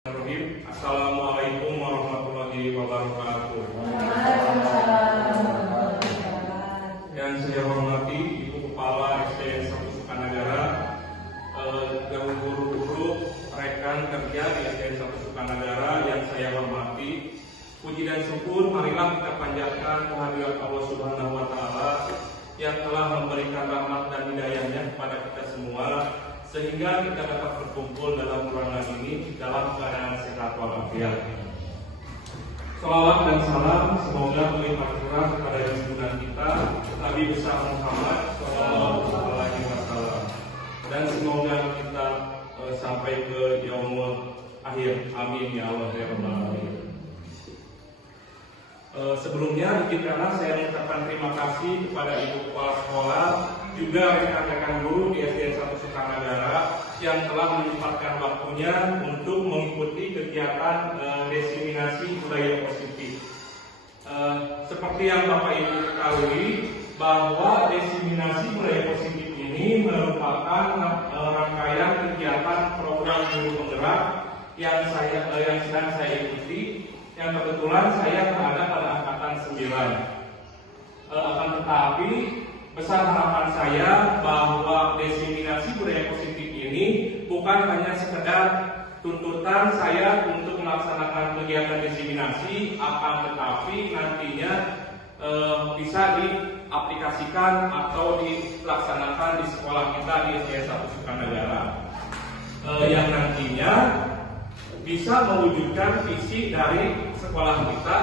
Assalamualaikum warahmatullahi wabarakatuh. Yang saya hormati Ibu Kepala SDN 1 Sukanagara, guru-guru, rekan kerja di SDN 1 Sukanagara yang saya hormati, puji dan syukur marilah kita panjatkan kehadirat Allah Subhanahu wa Ta'ala yang telah memberikan rahmat dan hidayahnya kepada kita semua, sehingga kita dapat berkumpul dalam ruangan ini dalam keadaan sehat walafiat. Salawat dan salam semoga melimpah curah kepada junjungan kita Nabi besar Muhammad SAW, dan semoga kita sampai ke yaumul akhir. Amin ya Allah ya Rabbal alamin. Sebelumnya izinkanlah saya mengucapkan terima kasih kepada Ibu Kepala Sekolah, juga rekan-rekan guru di SDN 1 Sukanagara yang telah menyempatkan waktunya untuk mengikuti kegiatan desiminasi budaya positif. Seperti yang Bapak Ibu ketahui, bahwa desiminasi budaya positif ini merupakan rangkaian kegiatan program guru penggerak yang sedang saya ikuti, yang kebetulan saya berada pada angkatan 9. Akan tetapi besar harapan saya bahwa desiminasi budaya positif ini bukan hanya sekedar tuntutan saya untuk melaksanakan kegiatan desiminasi, akan tetapi nantinya bisa diaplikasikan atau dilaksanakan di sekolah kita di SDN 1 Sukanagara, yang nantinya bisa mewujudkan visi dari sekolah kita,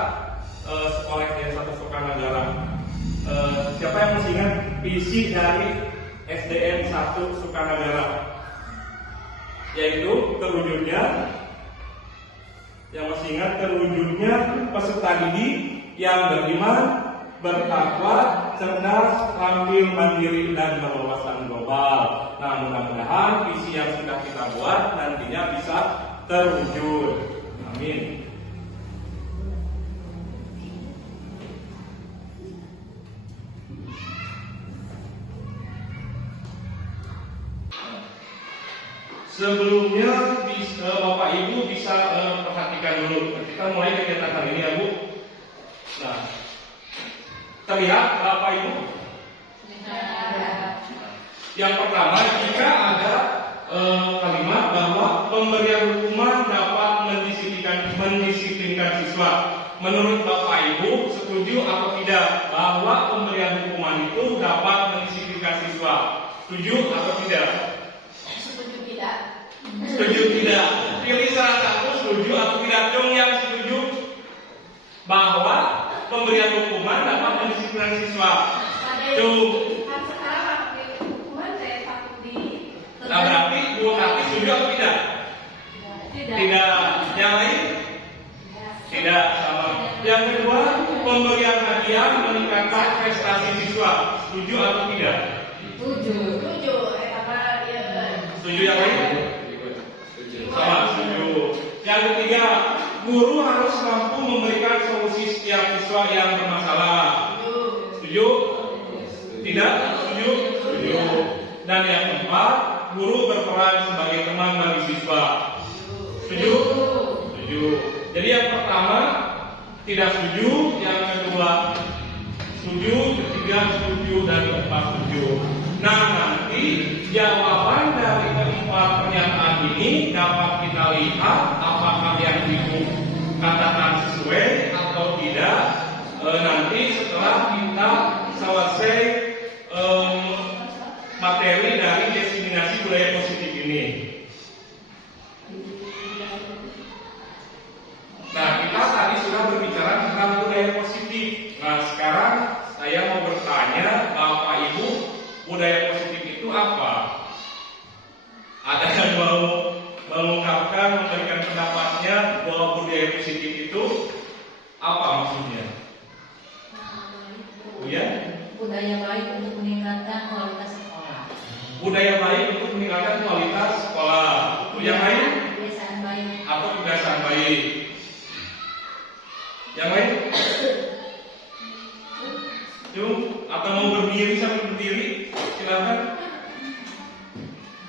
sekolah SDN 1 Sukanagara. Siapa yang masih ingat visi dari SDN 1 Sukanagara? Yaitu terwujudnya, yang masih ingat, terwujudnya peserta didik yang beriman, bertakwa, cerdas, terampil, mandiri, dan berwawasan global. Nah, mudah-mudahan visi yang sudah kita buat nantinya bisa terwujud. Amin. Sebelumnya Bapak Ibu bisa perhatikan dulu. Kita mulai kegiatan hari ini ya Bu. Nah, terlihat Bapak Ibu? Yang pertama, jika ada kalimat bahwa pemberian hukuman dapat mendisiplinkan siswa, menurut Bapak Ibu setuju atau tidak bahwa pemberian hukuman itu dapat mendisiplinkan siswa? Setuju atau tidak? Setuju tidak? Pilih salah satu, setuju atau tidak. Cung yang setuju bahwa pemberian hukuman dapat mendisiplinkan siswa. Cung. Nah, berarti Bu Kati setuju atau tidak? Tidak. Yang lain? Tidak. Sama. Yang kedua, pemberian hadiah meningkatkan prestasi siswa. Setuju atau tidak? Setuju. Setuju yang lain? Sama, setuju. Yang ketiga, guru harus mampu memberikan solusi setiap siswa yang bermasalah. Setuju? Tidak? Setuju? Setuju. Dan yang keempat, guru berperan sebagai teman bagi siswa. Setuju? Setuju. Jadi yang pertama tidak setuju, yang kedua setuju, ketiga setuju, dan keempat setuju. Nah, nanti jawaban dari keempat pernyataan ini dapat kita lihat apakah yang Ibu katakan sesuai atau tidak nanti setelah kita selesai materi dari desiminasi budaya positif ini. Nah, kita tadi sudah berbicara tentang budaya positif. Nah, sekarang saya mau bertanya Bapak Ibu, budaya positif itu apa? Ada yang mau mengungkapkan, memberikan pendapatnya bahwa budaya positif itu apa maksudnya? Ya? Budaya baik untuk meningkatkan kualitas sekolah. Budaya baik untuk meningkatkan kualitas sekolah. Yang lain? Kebiasaan baik. Atau kebiasaan baik. Yang lain? Yuk, atau mau berdiri sambil berdiri? Silakan.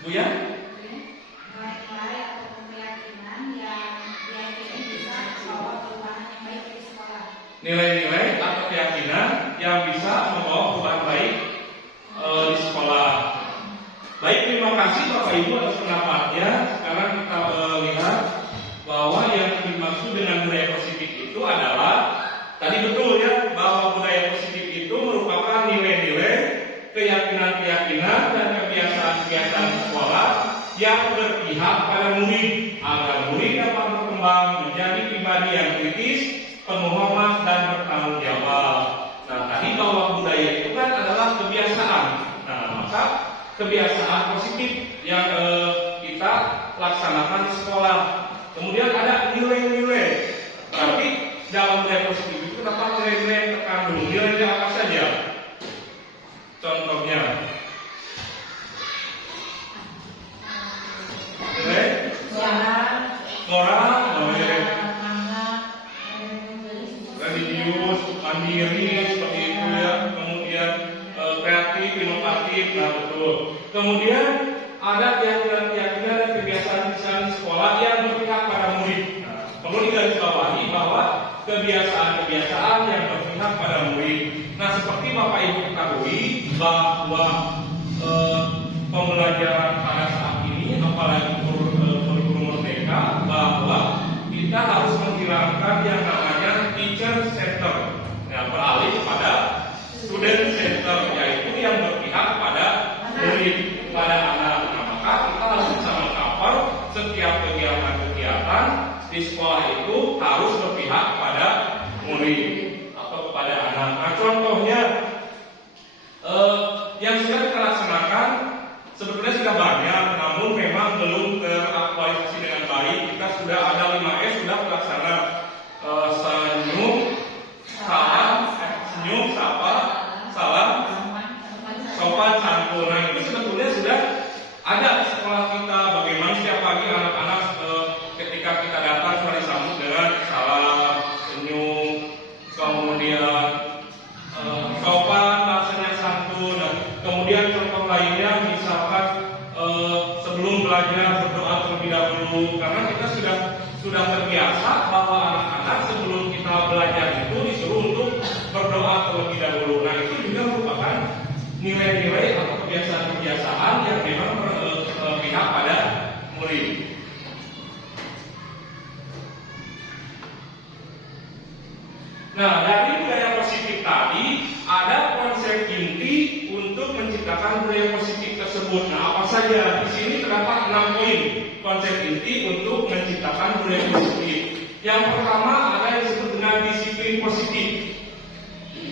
Bu ya? Nilai-nilai atau keyakinan yang nilai-nilai atau keyakinan yang bisa membawa perubahan baik di sekolah. Baik, terima kasih Bapak Ibu atas pendapatnya. Sekarang kita lihat bahwa yang dimaksud dengan budaya positif itu adalah tadi betul ya, bahwa budaya positif itu merupakan nilai-nilai, keyakinan-keyakinan dan kebiasaan-kebiasaan sekolah yang berpihak pada murid agar murid dapat berkembang menjadi pribadi yang kritis, penuh hormat dan bertanggung jawab. Nah, tadi bahwa budaya itu kan adalah kebiasaan. Nah, maka kebiasaan positif yang kita laksanakan di sekolah. Kemudian ada nilai-nilai. Berarti dalam budaya positif itu terdapat nilai-nilai yang terkandung. Nilai-nilai apa saja? Contohnya, nilai moral, religius, mandiri, seperti itu ya. Kemudian kreatif, inovatif, nah betul. Kemudian ada keyakinan dan kebiasaan di sekolah yang berpihak pada murid. Nah, perlu digarisbawahi bahwa kebiasaan-kebiasaan yang berpihak pada murid. Nah, seperti Bapak Ibu ketahui bahwa pembelajaran pada saat ini, apalagi kurikulum merdeka, bahwa kita harus menghilangkan yang namanya teacher center, nah, beralih kepada student center, yaitu yang berpihak pada murid, pada anak. Nah, maka kita harus bisa mengcover setiap kegiatan-kegiatan di sekolah itu harus berpihak pada murid atau kepada anak. Nah, contohnya yang sudah kita laksanakan sebetulnya sudah banyak, namun memang belum teraktualisasi dengan baik. Kita sudah ada 5S sudah terlaksana. Senyum, sapa, salam, sopan, santun. Nah, ini sebetulnya sudah ada di sekolah kita. Bagaimana setiap pagi anak-anak ketika kita datang sudah disambut dengan salam, senyum, kemudian sopan, bahasanya santun. Nah, kemudian contoh lainnya misalkan sebelum belajar berdoa terlebih dahulu, karena kita sudah terbiasa bahwa anak-anak sebelum kita belajar itu disuruh untuk berdoa terlebih dahulu. Nah, itu juga merupakan nilai-nilai atau kebiasaan-kebiasaan yang memang berpihak pada murid. Nah, dari budaya positif tadi ada konsep inti untuk menciptakan budaya positif tersebut. Nah, apa saja? Di sini terdapat 6 poin konsep inti untuk menciptakan budaya positif. Yang pertama ada yang disebut dengan disiplin positif.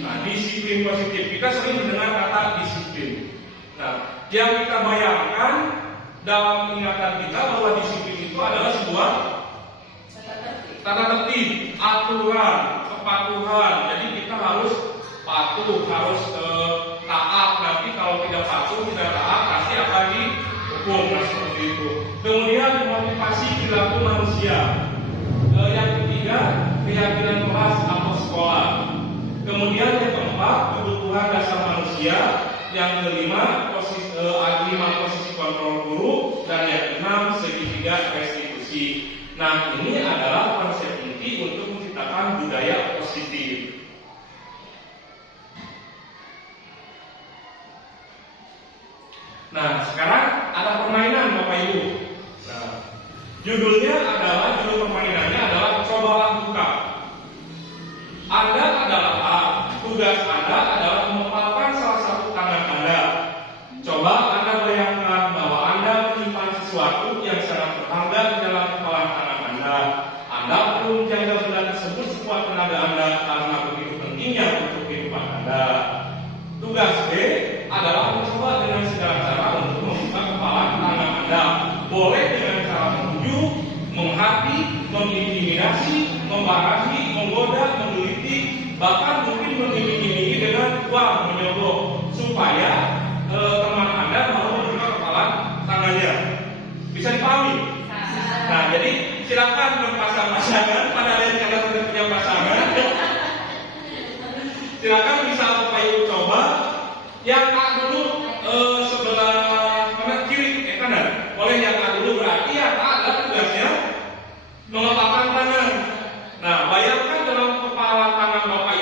Nah, disiplin positif, kita sering mendengar kata disiplin. Nah, yang kita bayangkan dalam ingatan kita bahwa disiplin itu adalah sebuah tata tertib, aturan, kepatuhan. Jadi kita harus patuh, harus taat. Nanti kalau tidak patuh, tidak taat, pasti akan dihukum. Nah, seperti itu. Kemudian motivasi perilaku manusia. Yang ketiga, keyakinan kelas atau sekolah. Kemudian yang keempat, kebutuhan dasar manusia. Yang kelima, posisi kontrol guru. Dan yang keenam, segitiga restitusi. Nah, ini adalah konsep inti untuk menciptakan budaya positif. Nah, sekarang ada permainan Bapak Ibu. Nah, judul permainannya adalah coba lakukan. Tugas Anda adalah mengepalkan salah satu tangan Anda. Coba Anda bayangkan bahwa Anda menyimpan sesuatu yang sangat berharga di dalam kepalan tangan Anda. Anda perlu menjaga benda tersebut sekuat tenaga Anda karena begitu pentingnya untuk kehidupan Anda. Tugas B adalah mencoba dengan segala cara untuk membuka kepalan tangan Anda. Boleh dengan cara membujuk, menghati, mengintimidasi, memarahi, menggoda, menggelitik, bahkan mungkin mengiming-imingi dengan uang, menyogok, supaya teman Anda mau membuka kepalan tangannya. Bisa dipahami? Nah, jadi silakan berpasang-pasangan pada yang kalian sudah punya pasangan. Silakan bisa Bapak Ibu coba. Yang A dulu sebelah mana kiri, kanan. Boleh yang A dulu, berarti yang A adalah tugasnya mengepalkan tangan. Nah, bayangkan dalam kepala tangan Bapak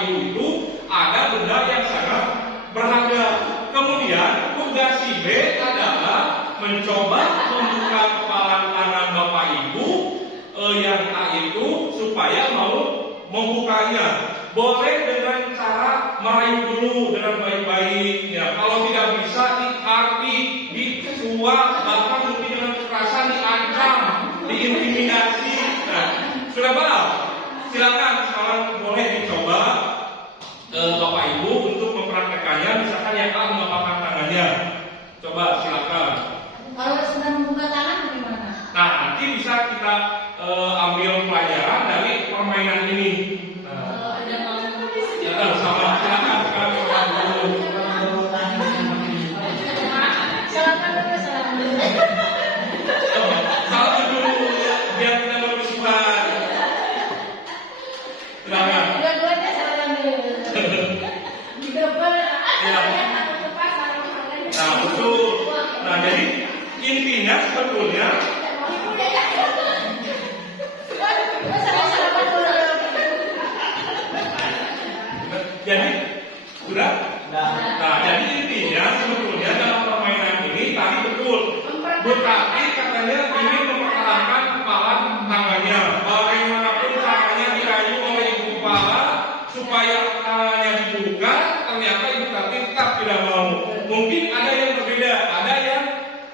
membukanya. Boleh dengan cara merayu dulu dengan baik-baik. Ya, kalau tidak bisa diarti, disuap, bahkan mungkin dengan kekerasan diancam, diintimidasi. Nah, sudah paham? Silakan sekarang boleh dicoba Bapak Ibu untuk mempraktekannya. Misalkan yang A mengepakkan tangannya, coba silakan. Kalau sedang membuka tangan bagaimana? Nah, nanti bisa kita ambil pelajaran dari permainan ini. Kalau ada mau Sama silakan sekarang coba dulu. salaman dulu. Salam dulu biar kita bermusuhan. Silakan. Dua-duanya salaman dulu. Double. Ya. Nah, betul. Nah, jadi intinya sebetulnya jadi sudah. Nah, jadi intinya sebetulnya dalam permainan ini tadi betul. Berarti katanya ingin mempertahankan kepala tangannya. Bagaimanapun caranya dirayu oleh ibu kepala supaya tangannya dibuka, ternyata ibu tati tetap tidak mau. Mungkin ada yang berbeda, ada yang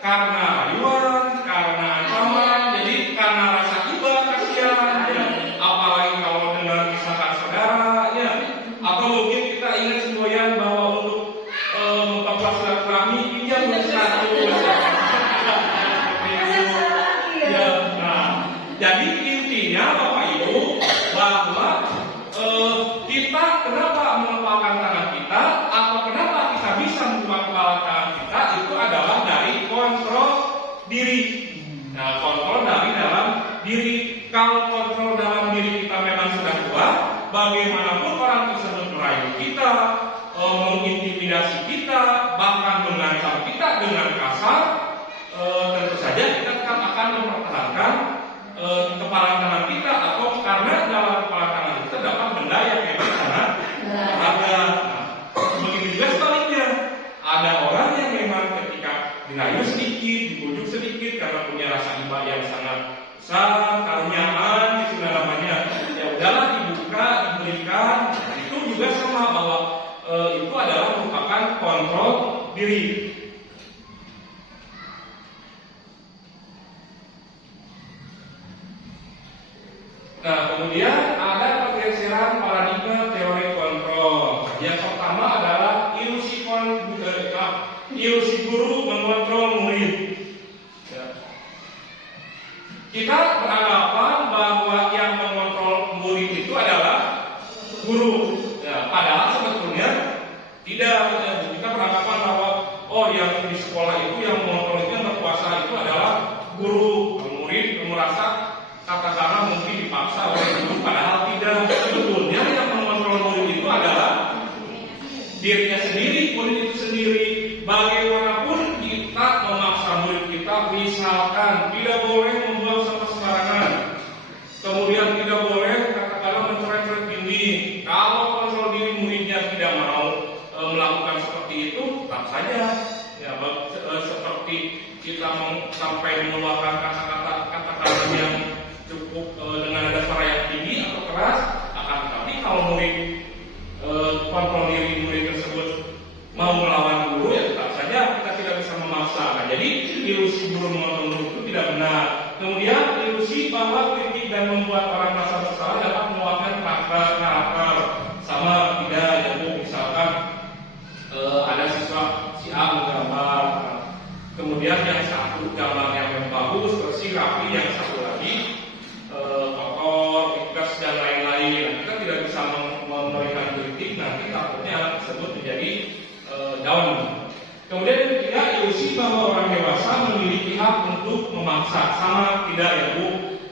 karena rayuan, karena ancaman, jadi karena rasa iba kasihan, ya. Apalagi kalau dengan misalkan saudaranya, atau mungkin kita ingat semboyan bahwa untuk memperkuat silaturahmi pinjam satu. Ya, nah, jadi intinya Bapak Ibu bahwa kita kenapa melepaskan tangan kita atau kenapa kita bisa membuka kepala tangan kita itu adalah dari kontrol diri. Nah, kontrol dari dalam diri. Kalau kontrol dalam diri kita memang sudah kuat, bagaimanapun orang tersebut merayu kita, mengintimidasi kita, bahkan mengancam kita dengan kasar, tentu saja kita tetap akan mempertahankan kepala tangan kita, atau karena dalam kepala tangan kita dapat benda yang memang sangat berharga. Begitu juga sebaliknya, ada orang yang memang ketika dirayu sedikit, dibujuk sedikit karena punya rasa iba yang sangat besar, karuniaan itu namanya, ya udahlah dibuka, diberikan. Itu juga sama bahwa itu adalah merupakan kontrol diri. Nah, kemudian ada pergeseran paradigma teori kontrol. Yang pertama adalah ilusi guru mengontrol murid. Ya. Kita beranggapan bahwa yang mengontrol murid itu adalah guru. Ya, padahal sebetulnya tidak. Ya. Kita beranggapan bahwa yang di sekolah itu yang mengontrol itu, yang berkuasa itu adalah guru. Murid merasa katakanlah mungkin dipaksa oleh guru, padahal tidak. Sebetulnya yang mengontrol murid itu adalah dirinya sendiri, murid itu sendiri. Bagaimanapun kita memaksa murid kita, misalkan tidak boleh membuang sampah sembarangan, kemudian tidak boleh katakanlah mencoret-coret dinding. Kalau kontrol diri muridnya tidak mau melakukan seperti itu, tetap saja ya, seperti kita sampai mengeluarkan kata-kata yang cukup dengan ada suara yang tinggi atau keras, akan tetapi kalau murid kontrol diri murid tersebut mau melawan guru, ya tetap saja kita tidak bisa memaksa. Nah, jadi ilusi guru mengontrol murid itu tidak benar. Kemudian ilusi bahwa kritik dan membuat orang merasa bersalah dapat meluapkan karakter. Sama tidak, ya Bu, misalkan ada siswa si A menggambar, kemudian yang satu gambar yang bagus, bersih, rapi, yang satu lagi kotor, ikas dan lain-lain. Kita tidak bisa memberikan kritik, nanti takutnya anak tersebut menjadi down. Kemudian yang ketiga, ilusi bahwa orang dewasa memiliki hak untuk memaksa. Sama tidak, ya Bu.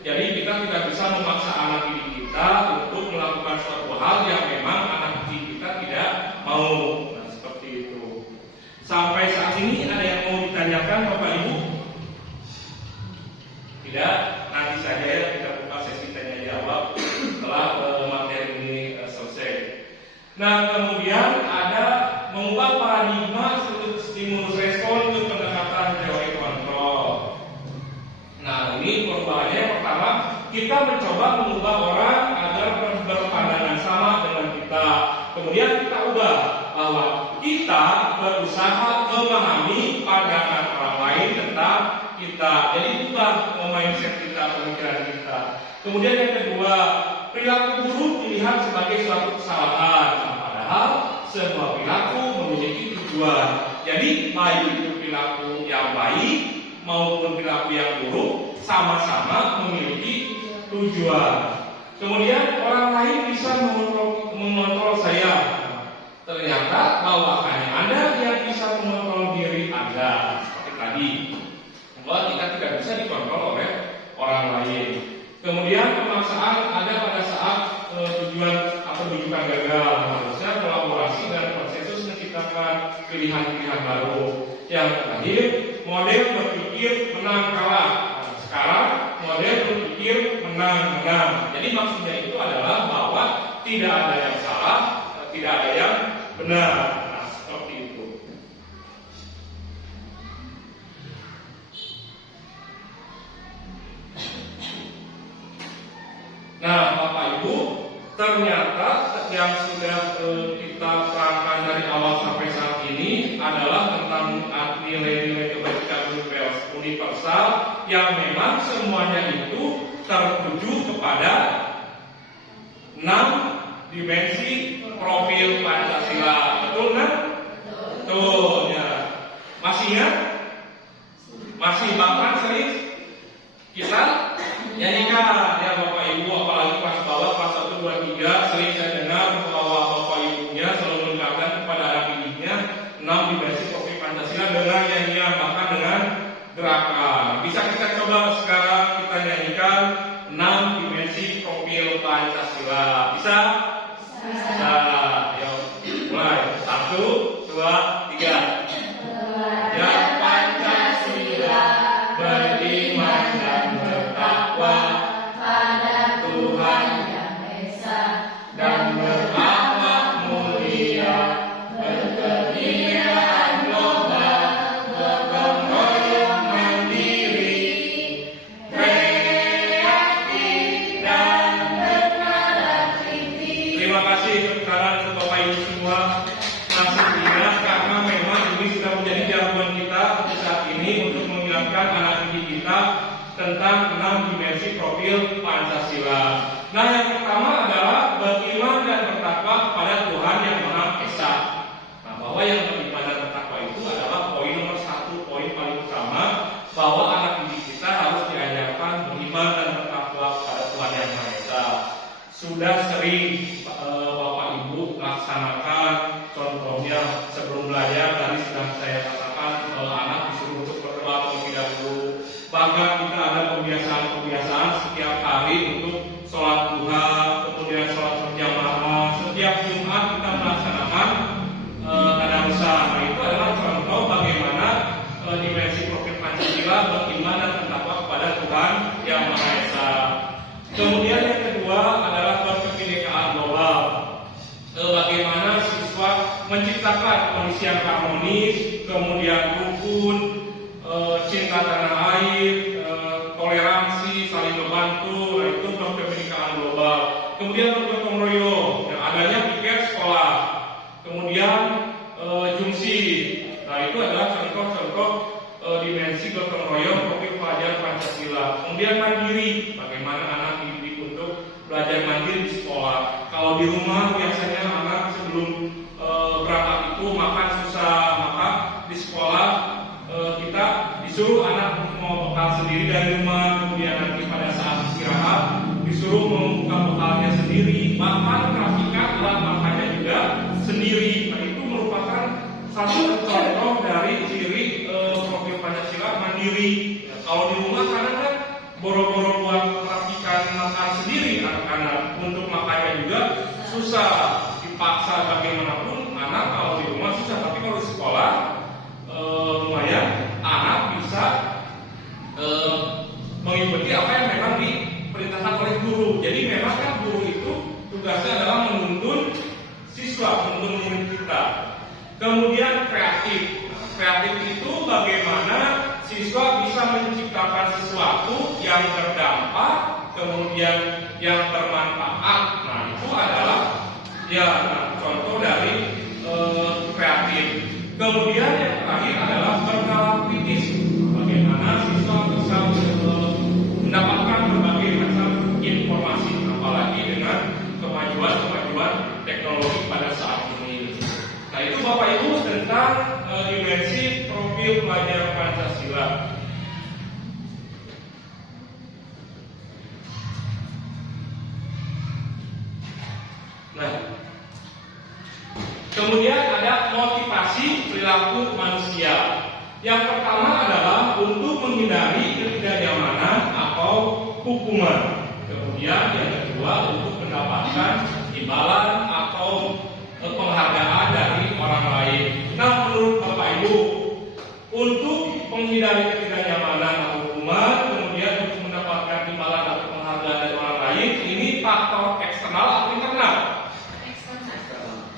Jadi kita tidak bisa memaksa anak didik kita untuk melakukan suatu hal yang memang anak didik kita tidak mau. Nah, seperti itu. Sampai saat ini ada yang mau ditanyakan Bapak Ibu? Tidak? Nanti saja ya kita buka sesi tanya jawab setelah materi ini selesai. Nah, kemudian ada mengubah paradigma stimulus respon untuk pendekatan teori kontrol. Nah, ini perubahannya pertama, kita mencoba mengubah orang agar berpandang kemudian kita ubah bahwa kita berusaha memahami pandangan orang lain tentang kita. Jadi ubah mindset kita, pemikiran kita. Kemudian yang kedua, perilaku buruk dilihat sebagai suatu kesalahan, padahal sebuah perilaku memiliki tujuan. Jadi baik itu perilaku yang baik maupun perilaku yang buruk sama-sama memiliki tujuan. Kemudian orang lain bisa mengontrol saya. Ternyata bahwa hanya Anda yang bisa mengontrol diri Anda. Seperti tadi, bahwa kita tidak bisa dikontrol oleh orang lain. Kemudian pemaksaan ada pada saat tujuan atau rujukan gagal. Harusnya kolaborasi dan konsensus menciptakan pilihan-pilihan baru. Yang terakhir, model berpikir menang kalah. Sekarang model berpikir menang-menang. Jadi maksudnya itu adalah bahwa tidak ada yang salah, tidak ada yang benar. Nah, seperti itu. Nah, Bapak Ibu, ternyata yang sudah kita terangkan dari awal sampai saat ini adalah tentang nilai-nilai kebajikan universal yang memang semuanya itu tertuju kepada 6 dimensi profil Pancasila. Betul kan? Betul ya. Masih ingat? Masih bahkan sering kita nyanyikan ya Bapak Ibu, apalagi kelas bawah kelas 1, 2, 3 sering saya dengar bahwa Bapak Ibunya selalu mengingatkan kepada anak didiknya 6 dimensi profil Pancasila dengan nyanyian, bahkan dengan gerakan. Bisa kita coba sekarang kita nyanyikan 6 dimensi profil Pancasila. Bisa? Bisa. Ayo mulai. 1, 2, 3. Ya Pancasila, beriman dan bertakwa pada Tuhan Yang Esa dan berakhlak mulia, berkebudayaan global, gotong royong mandiri, kreatif dan bernalar kritis. Terima kasih sekarang untuk Bapak Ibu semua. Langsung ingat karena memang ini sudah menjadi jawaban kita saat ini untuk mengingatkan anak didik kita tentang 6 dimensi profil Pancasila. Nah, yang pertama adalah beriman dan bertakwa kepada Tuhan Yang Maha Esa. Nah, bahwa yang beriman dan bertakwa itu adalah poin nomor 1, poin paling utama, bahwa anak didik kita harus diajarkan beriman dan bertakwa kepada Tuhan Yang Maha Esa. Sudah sering Bapak Ibu laksanakan, contohnya sebelum belajar tadi sudah saya katakan anak disuruh untuk berdoa terlebih dahulu. Bahkan kita ada kebiasaan setiap hari untuk sholat duha, kemudian sholat berjamaah. Setiap Jumat kita melaksanakan tadarrusan. Nah, itu adalah contoh bagaimana dimensi profil Pancasila beriman dan bertakwa kepada Tuhan Yang Maha Esa. Kemudian yang kedua adalah berkebinekaan global. Bagaimana siswa menciptakan kondisi yang harmonis, kemudian rukun, cinta tanah air, toleransi, saling membantu. Nah, itu berkebinekaan global. Kemudian bergotong royong, yang adanya piket sekolah. Kemudian jungsi. Nah, itu adalah contoh-contoh dimensi gotong royong profil pelajar Pancasila. Kemudian mandiri, bagaimana anak dididik untuk belajar mandiri di sekolah. Kalau di rumah biasanya anak sebelum berangkat itu makan susah, maka di sekolah kita disuruh anak mau bekal sendiri dari rumah. Kemudian nanti pada saat istirahat disuruh membuka bekalnya sendiri, bahkan merapikan alat makannya juga sendiri. Nah, itu merupakan satu contoh dari ciri profil Pancasila mandiri. Ya, kalau di rumah kadang kan boro-boro buat merapikan makan sendiri anak-anak, untuk makannya juga susah, dipaksa bagaimanapun anak kalau di rumah susah. Tapi kalau di sekolah lumayan anak bisa mengikuti apa yang memang diperintahkan oleh guru. Jadi memang kan guru itu tugasnya adalah menuntun siswa, menuntun murid kita. Kemudian kreatif. Kreatif itu bagaimana siswa bisa menciptakan sesuatu yang berdampak, kemudian yang bermanfaat. Nah, itu adalah ya contoh dari kreatif. Kemudian yang terakhir adalah berkala kritis. Bagaimana siswa bisa mendapatkan berbagai macam informasi, apalagi dengan kemajuan teknologi pada saat ini. Nah, itu Bapak Ibu tentang dimensi profil pelajar Pancasila. Nah, kemudian ada motivasi perilaku manusia. Yang pertama adalah untuk menghindari ketidaknyamanan atau hukuman. Kemudian yang kedua untuk mendapatkan imbalan atau penghargaan dari orang lain. Nah, menurut Bapak Ibu, untuk menghindari ketidaknyamanan atau hukuman, kemudian untuk mendapatkan imbalan atau penghargaan dari orang lain, ini faktor eksternal atau internal?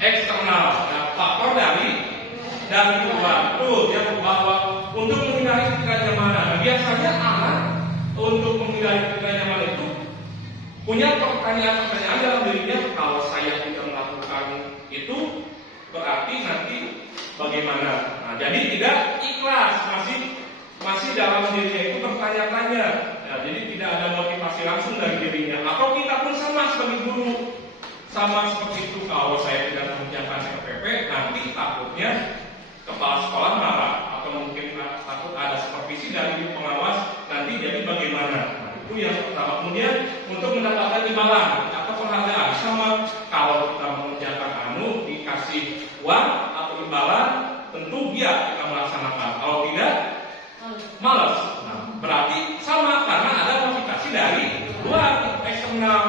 Eksternal. Nah, faktor dari luar. Betul, ya, bahwa untuk menghindari ketidaknyamanan. Nah, biasanya anak untuk menghindari ketidaknyamanan itu punya pertanyaan-pertanyaan dalam dirinya, kalau saya tidak melakukan itu berarti nanti bagaimana? Nah, jadi tidak ikhlas, masih dalam dirinya itu bertanya-tanya. Nah, jadi tidak ada motivasi langsung dari dirinya. Atau kita pun sama sebagai guru, sama seperti itu, kalau saya tidak mengerjakan SPP, nanti takutnya kepala sekolah marah, atau mungkin takut ada supervisi dari pengawas, nanti jadi bagaimana? Nah, itu yang pertama. Kemudian untuk mendapatkan imbalan atau penghargaan, sama kalau kita mengerjakan dikasih uang atau imbalan, tentu dia kita melaksanakan. Kalau tidak, malas. Nah, berarti sama karena ada motivasi dari luar, eksternal.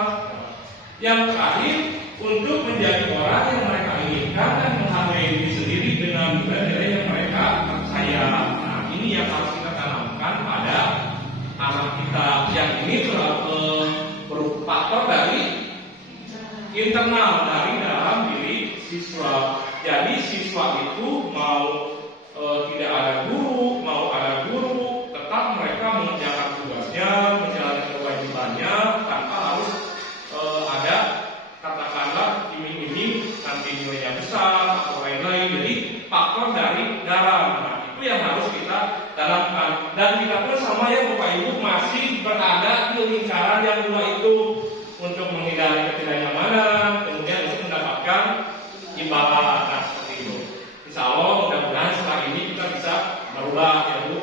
Yang terakhir, untuk menjadi orang yang mereka inginkan dan menghargai diri sendiri dengan nilai-nilai yang mereka percaya. Nah, ini yang harus kita tanamkan pada anak kita. Yang ini berupa faktor dari internal, dari dalam diri siswa. Jadi siswa itu mau tidak ada guru, mau ada guru, tetap mereka mengerjakan tugasnya, menjalankan kewajibannya tanpa harus ada katakanlah iming-iming nanti nilainya besar atau lain-lain. Jadi faktor dari dalam. Nah, itu yang harus kita tanamkan. Dan kita pun sama ya Bapak Ibu masih berada di lingkaran yang dua itu, untuk menghindari ketidaknyamanan, kemudian untuk mendapatkan imbalan. Nah, seperti itu. Insya Allah mudah-mudahan setelah ini kita bisa berubah ya Bu.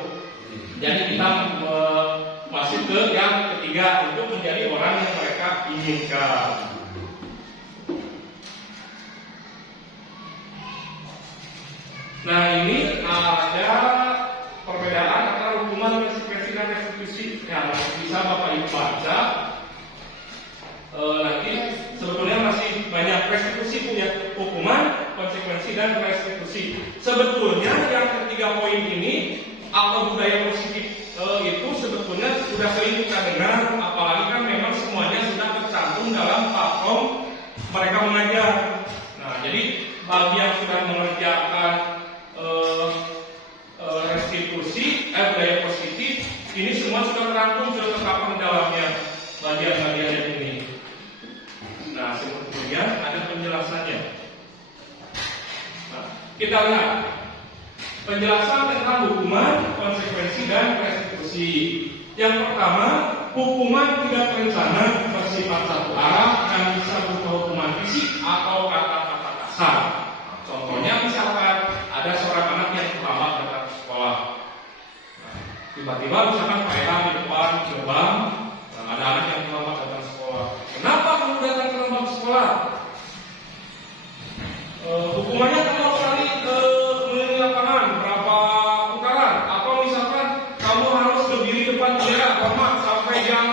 Jadi kita masuk ke yang ketiga, untuk menjadi orang yang mereka inginkan. Nah, ini ada perbedaan antara hukuman, konsekuensi dan restitusi yang bisa Bapak Ibu baca. Nanti sebetulnya masih banyak. Restitusi punya hukuman, konsekuensi dan restitusi. Sebetulnya yang ketiga poin ini atau budaya positif itu sebetulnya sudah sering kita dengar, apalagi kan memang semuanya sudah tercantum dalam platform mereka mengajar. Nah, jadi bagi yang sudah mengerjakan restitusi, budaya positif, ini semua sudah terangkum, sudah terpampang dalamnya bagian-bagian ini. Nah, kemudian ada penjelasannya. Nah, kita lihat penjelasan tentang hukuman, konsekuensi dan restitusi. Yang pertama, hukuman tidak terencana bersifat satu arah dan bisa berupa hukuman fisik atau kata-kata kasar. Contohnya misalkan ada seorang anak yang terlambat datang ke sekolah. Nah, tiba-tiba misalkan faedah di depan gerbang, ada anak yang terlambat datang ke sekolah. Kenapa kamu datang terlambat ke sekolah? Hukumannya kamu kali keliling lapangan berapa putaran, atau misalkan kamu harus berdiri depan bendera hormat sampai jam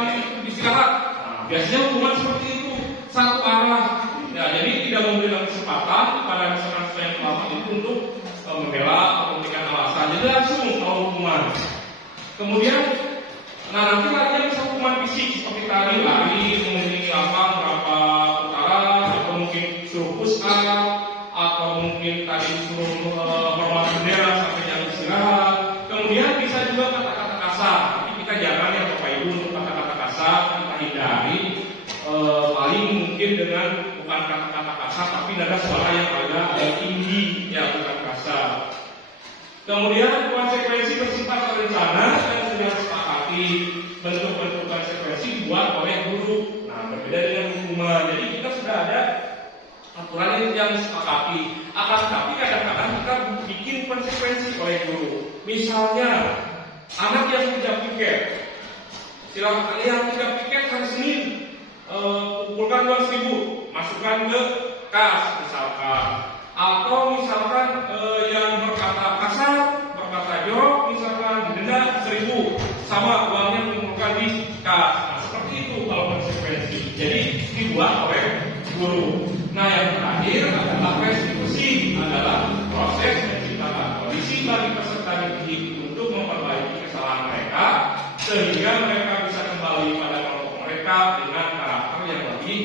istirahat. Nah, biasanya hukuman seperti itu, satu arah. Ya, jadi tidak memberikan kesempatan pada misalkan yang terlambat itu untuk membela atau memberikan alasan. Jadi langsung mau hukuman. Kemudian, nah nanti lagi bisa hukuman fisik seperti tadi lari mengelilingi lapang berapa putaran, atau mungkin suruh push up, atau mungkin tadi suruh hormat bendera sampai jam istirahat. Kemudian bisa juga kata-kata kasar. Tapi kita jangan ya Bapak Ibu, untuk kata-kata kasar kita hindari, paling mungkin dengan bukan kata-kata kasar, tapi nada suara yang agak tinggi, ya bukan kasar. Kemudian konsekuensi bersifat terencana dan sudah disepakati. Bentuk-bentuk konsekuensi dibuat oleh guru. Nah, berbeda dengan hukuman. Jadi kita sudah ada aturan yang disepakati. Akan tetapi kadang-kadang kita bikin konsekuensi oleh guru. Misalnya, anak yang tidak piket, silakan yang tidak piket hari Senin, kumpulkan uang 1.000, masukkan ke kas misalkan. Atau misalkan yang berkata kasar, berkata jorok, misalkan didenda 1.000, sama uangnya dikumpulkan di kas. Nah, seperti itu kalau konsekuensi. Jadi dibuat oleh guru. Nah, yang terakhir adalah restitusi, adalah proses menciptakan kondisi bagi peserta didik untuk memperbaiki kesalahan mereka sehingga mereka bisa kembali pada kelompok mereka dengan karakter yang lebih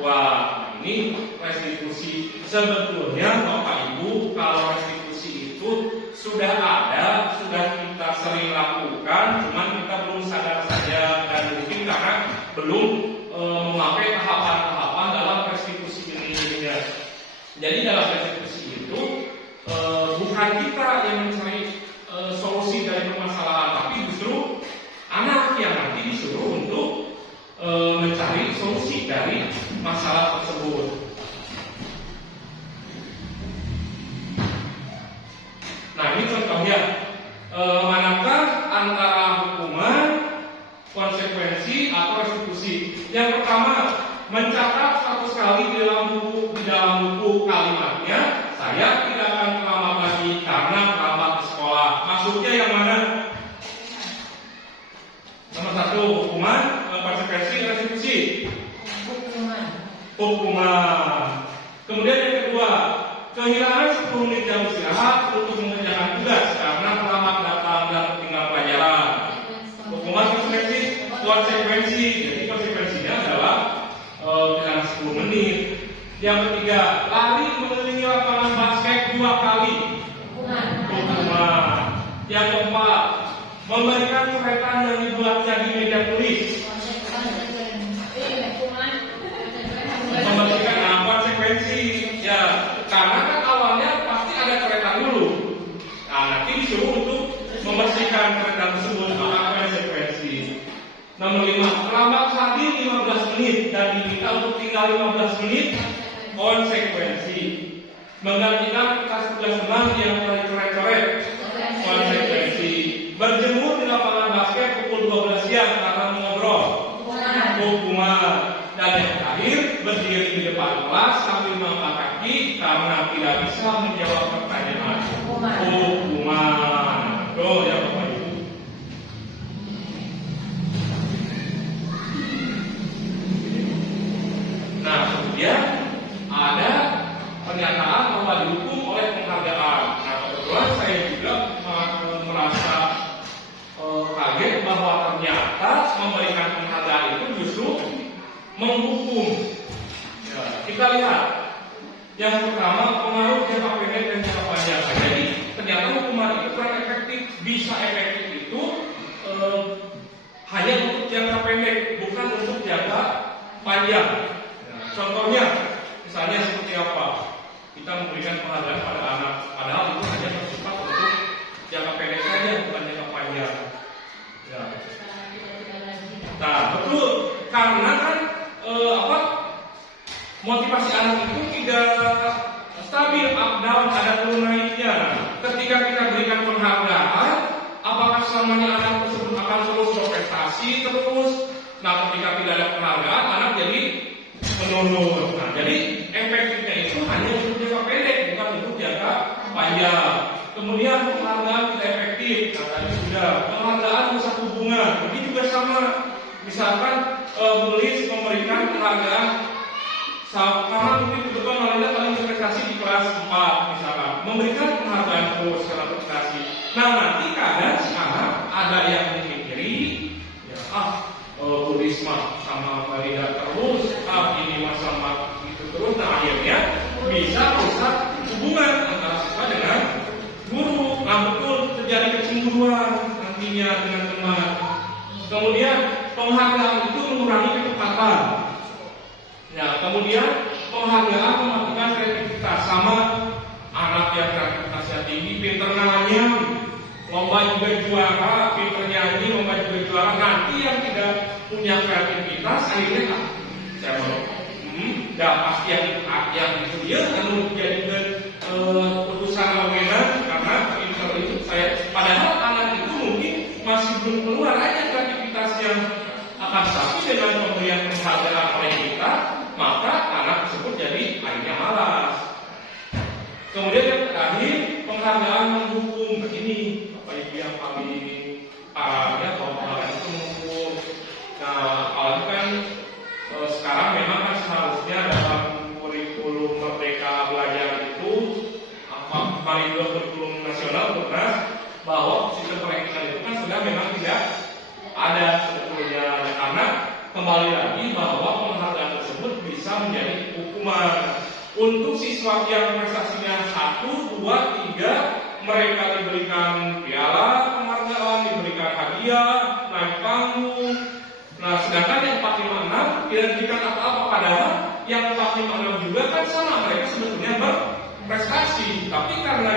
kuat. Ini restitusi. Sebetulnya Bapak Ibu, kalau restitusi itu sudah ada, sudah kita sering lakukan, cuman kita belum sadar saja dan mungkin karena belum memakai tahapan-tahapan dalam restitusi ini. Jadi dalam restitusi itu bukan kita yang mencari solusi dari permasalahan, tapi justru anak yang nanti disuruh untuk mencari solusi dari masalah tersebut. Nah, ini contohnya, manakah antara hukuman, konsekuensi atau restitusi? Yang pertama, mencatat 100 kali di dalam buku kalimatnya, saya tidak akan terlambat lagi karena terlambat ke sekolah. Maksudnya yang mana? Nomor 1, hukuman, konsekuensi, restitusi. Hukuman. Kemudian yang kedua, kehilangan 10 menit jam istirahat untuk mengerjakan tugas karena terlambat datang dan tinggal pelajaran. Hukuman, konsekuensi. Jadi konsekuensinya adalah kehilangan 10 menit. Yang ketiga, lari mengelilingi lapangan basket 2 kali. Hukuman. Yang keempat, memberikan coretan yang dibuatnya di meja tulis. Memberikan konsekuensi, ya, karena kan awalnya pasti ada coretan dulu. Nah, nanti disuruh untuk membersihkan coretan tersebut, maka konsekuensi. Nomor 5, terlambat hadir 15 menit dan diminta untuk tinggal 15 menit, konsekuensi. Menggantikan kertas tugas teman yang telah dicoret-coret, konsekuensi. Berjemur di lapangan basket pukul 12 siang karena mengobrol, hukuman. Dan yang terakhir, berdiri di depan kelas sambil mengangkat kaki karena tidak bisa menjawab pertanyaan, hukuman. Tuh ya Bapak Ibu. Nah, kemudian ada pernyataan bahwa dihukum oleh penghargaan. Nah, kebetulan saya juga merasa kaget bahwa ternyata memberikan penghargaan itu justru menghukum. Ya, kita lihat yang pertama, pengaruh jangka pendek dan jangka panjang. Jadi ternyata hukuman itu kurang efektif. Bisa efektif itu hanya untuk jangka pendek, bukan untuk jangka panjang. Contohnya, misalnya seperti apa? Kita memberikan penghargaan pada anak, padahal itu hanya bersifat untuk jangka pendek saja, bukan jangka panjang. Ya. Nah, betul, karena kan motivasi anak itu tidak stabil, up down, ada turun naiknya. Ketika kita berikan penghargaan, apakah selamanya anak tersebut akan terus berprestasi terus? Nah, ketika tidak ada penghargaan, anak jadi menurun. Nah, jadi efektifnya itu hanya untuk jangka pendek, bukan untuk jangka panjang. Kemudian penghargaan tidak efektif. Nah, tadi sudah penghargaan merusak hubungan. Ini juga sama. Misalkan tulis memberikan penghargaan karena mungkin kebetulan Malinda paling berprestasi di kelas 4 misalkan, memberikan penghargaan terus karena prestasi. Nah, nanti kadang si anak ada yang memikiri, ya Bu Risma sama Malinda terus, ini masalah itu terus. Nah, akhirnya bisa rusak hubungan antara siswa dengan guru. Nah, betul terjadi kecemburuan nantinya dengan teman. Kemudian penghargaan itu mengurangi kecepatan. Nah, kemudian penghargaan Mama juga juara, pinter nyanyi, mama juga juara. Nanti yang tidak punya kreativitas akhirnya saya mau pasti yang itu dia kalau dijadikan putusan wewenang karena pinter itu saya. Padahal anak itu mungkin masih belum keluar aja kreativitas yang akan, tapi dengan pemberian penghargaan oleh kita, maka anak tersebut jadi akhirnya malas. Kemudian yang terakhir, penghargaan menghukum. Ini Bapak Ibu yang paling parahnya kalau penghargaan itu menghukum. Nah, kalau kan sekarang memang kan seharusnya dalam kurikulum Merdeka Belajar itu paling dua kurikulum nasional benar bahwa sistem perankitan itu kan sudah memang tidak ada sebetulnya, karena kembali lagi bahwa penghargaan tersebut bisa menjadi hukuman. Untuk siswa yang prestasinya 1, 2, 3, mereka diberikan piala penghargaan, diberikan hadiah, naik panggung. Nah, sedangkan yang 4, 5, 6 tidak diberikan apa-apa, padahal yang 4, 5, 6 juga kan sama, mereka sebetulnya berprestasi. Tapi karena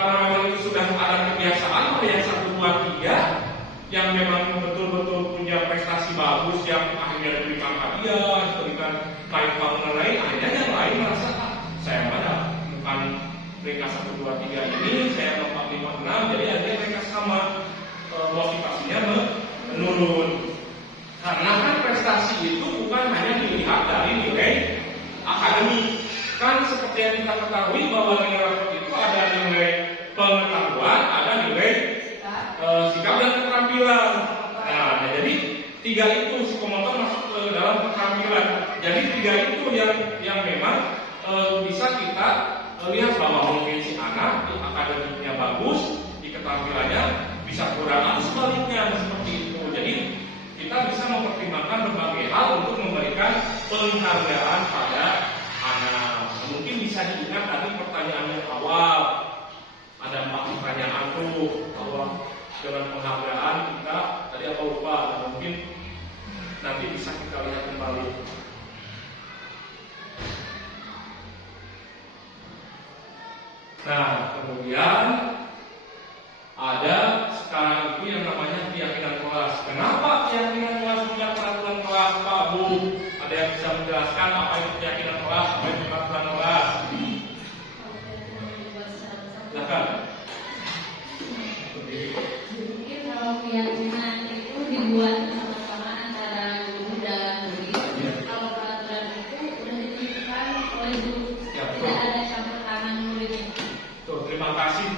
memang itu sudah ada kebiasaan pada yang 1, 2, 3 yang memang betul-betul punya prestasi bagus, yang akhirnya diberikan hadiah, diberikan naik panggung dan lain, akhirnya yang lain merasa saya mana bukan mereka 1, 2, 3 ini, saya 4, 5, 6, jadi akhirnya mereka sama, motivasinya menurun. Karena kan prestasi itu bukan hanya dilihat dari nilai akademik, kan seperti yang kita ketahui bahwa nilai raport itu ada nilai pengetahuan, ada nilai sikap dan keterampilan. Nah, jadi 3 itu psikomotor masuk ke dalam keterampilan. Jadi 3 itu yang memang bisa kita lihat bahwa mungkin si anak di akademiknya bagus, di keterampilannya bisa kurang, atau sebaliknya seperti itu. Jadi kita bisa mempertimbangkan berbagai hal untuk memberikan penghargaan pada anak. Mungkin bisa diingat tadi pertanyaan yang awal, ada 4 pertanyaan tuh bahwa dengan penghargaan kita tadi apa lupa, dan mungkin nanti bisa kita lihat kembali. Nah, kemudian ada sekarang itu yang namanya keyakinan kelas. Kenapa keyakinan kelas punya peraturan kelas, Pak Bu? Ada yang bisa menjelaskan apa itu keyakinan kelas, apa itu peraturan kelas? Silakan. Mungkin kalau keyakinan itu dibuat sama-sama antara guru dan murid. Kalau peraturan itu sudah ditentukan oleh guru, tidak ada campur tangan muridnya. Tuh, terima kasih.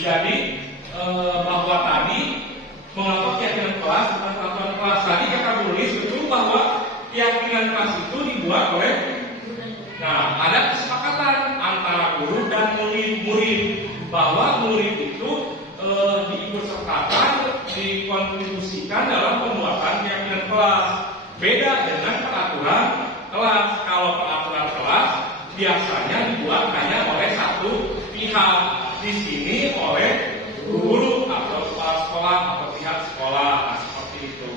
Jadi bahwa tadi mengapa keyakinan kelas bukan peraturan kelas? Tadi kata tulis betul bahwa keyakinan kelas itu dibuat oleh. Nah, ada kesepakatan antara guru dan murid bahwa murid itu diikutsertakan, dikontribusikan dalam pembuatan keyakinan kelas. Beda dengan peraturan kelas. Kalau peraturan kelas biasanya dibuat hanya oleh satu pihak. Di sini oleh guru atau kepala sekolah atau pihak sekolah. Nah, seperti itu.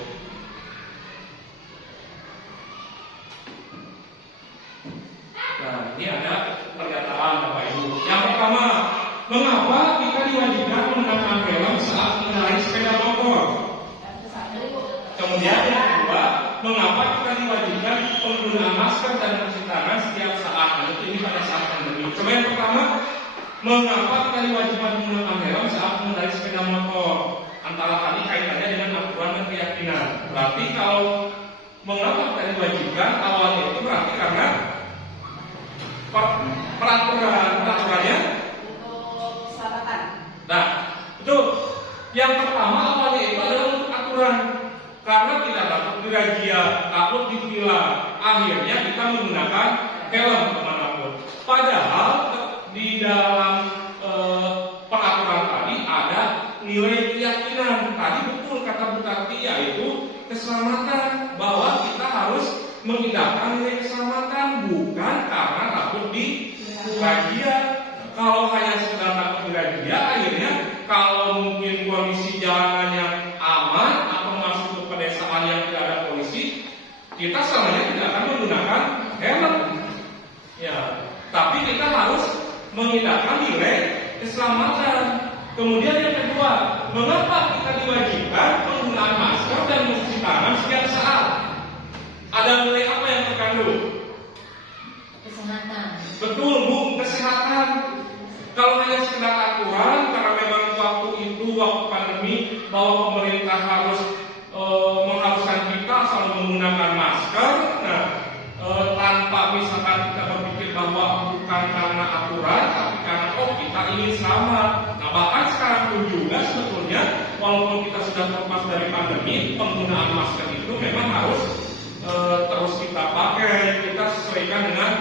Nah, ini ada pernyataan Bapak Ibu. Yang pertama, mengapa kita diwajibkan menggunakan helm saat mengendarai sepeda motor? Kemudian yang kedua, mengapa kita diwajibkan penggunaan masker dan mencuci tangan setiap saat? Nah, ini pada saat pandemi. Coba yang pertama, mengapa kita diwajibkan menggunakan helm saat mengendarai sepeda motor? Antara tadi kaitannya dengan aturan dan keyakinan. Berarti kalau mengapa kita diwajibkan, awalnya itu berarti karena peraturannya. Nah, betul. Yang pertama awalnya itu adalah untuk aturan, karena kita takut dirazia, takut ditilang. Akhirnya kita menggunakan helm kemanapun. Padahal di dalam peraturan tadi ada nilai keyakinan. Tadi betul kata Bu Tati, yaitu keselamatan, bahwa kita harus mengindahkan nilai keselamatan, bukan karena takut dirazia. Kalau hanya sekedar takut dirazia, akhirnya kalau mungkin kondisi jalanannya aman atau masuk ke pedesaan yang tidak ada polisi, kita selamanya tidak akan menggunakan helm. Ya, tapi kita harus mengindahkan nilai keselamatan. Kemudian yang kedua, kedua, mengapa kita diwajibkan penggunaan masker dan mencuci tangan setiap saat? Ada nilai apa yang terkandung? Kesehatan. Betul, Bu, kesehatan. Kalau hanya sekedar aturan, karena memang waktu itu, waktu pandemi, bahwa pemerintah harus mengharuskan kita selalu menggunakan masker. Nah, tanpa misalkan kita berpikir bahwa bukan karena aturan, tapi karena kita ingin selamat. Nah, bahkan sekarang pun juga sebetulnya, walaupun kita sudah terlepas dari pandemi, penggunaan masker itu memang harus terus kita pakai. Kita sesuaikan dengan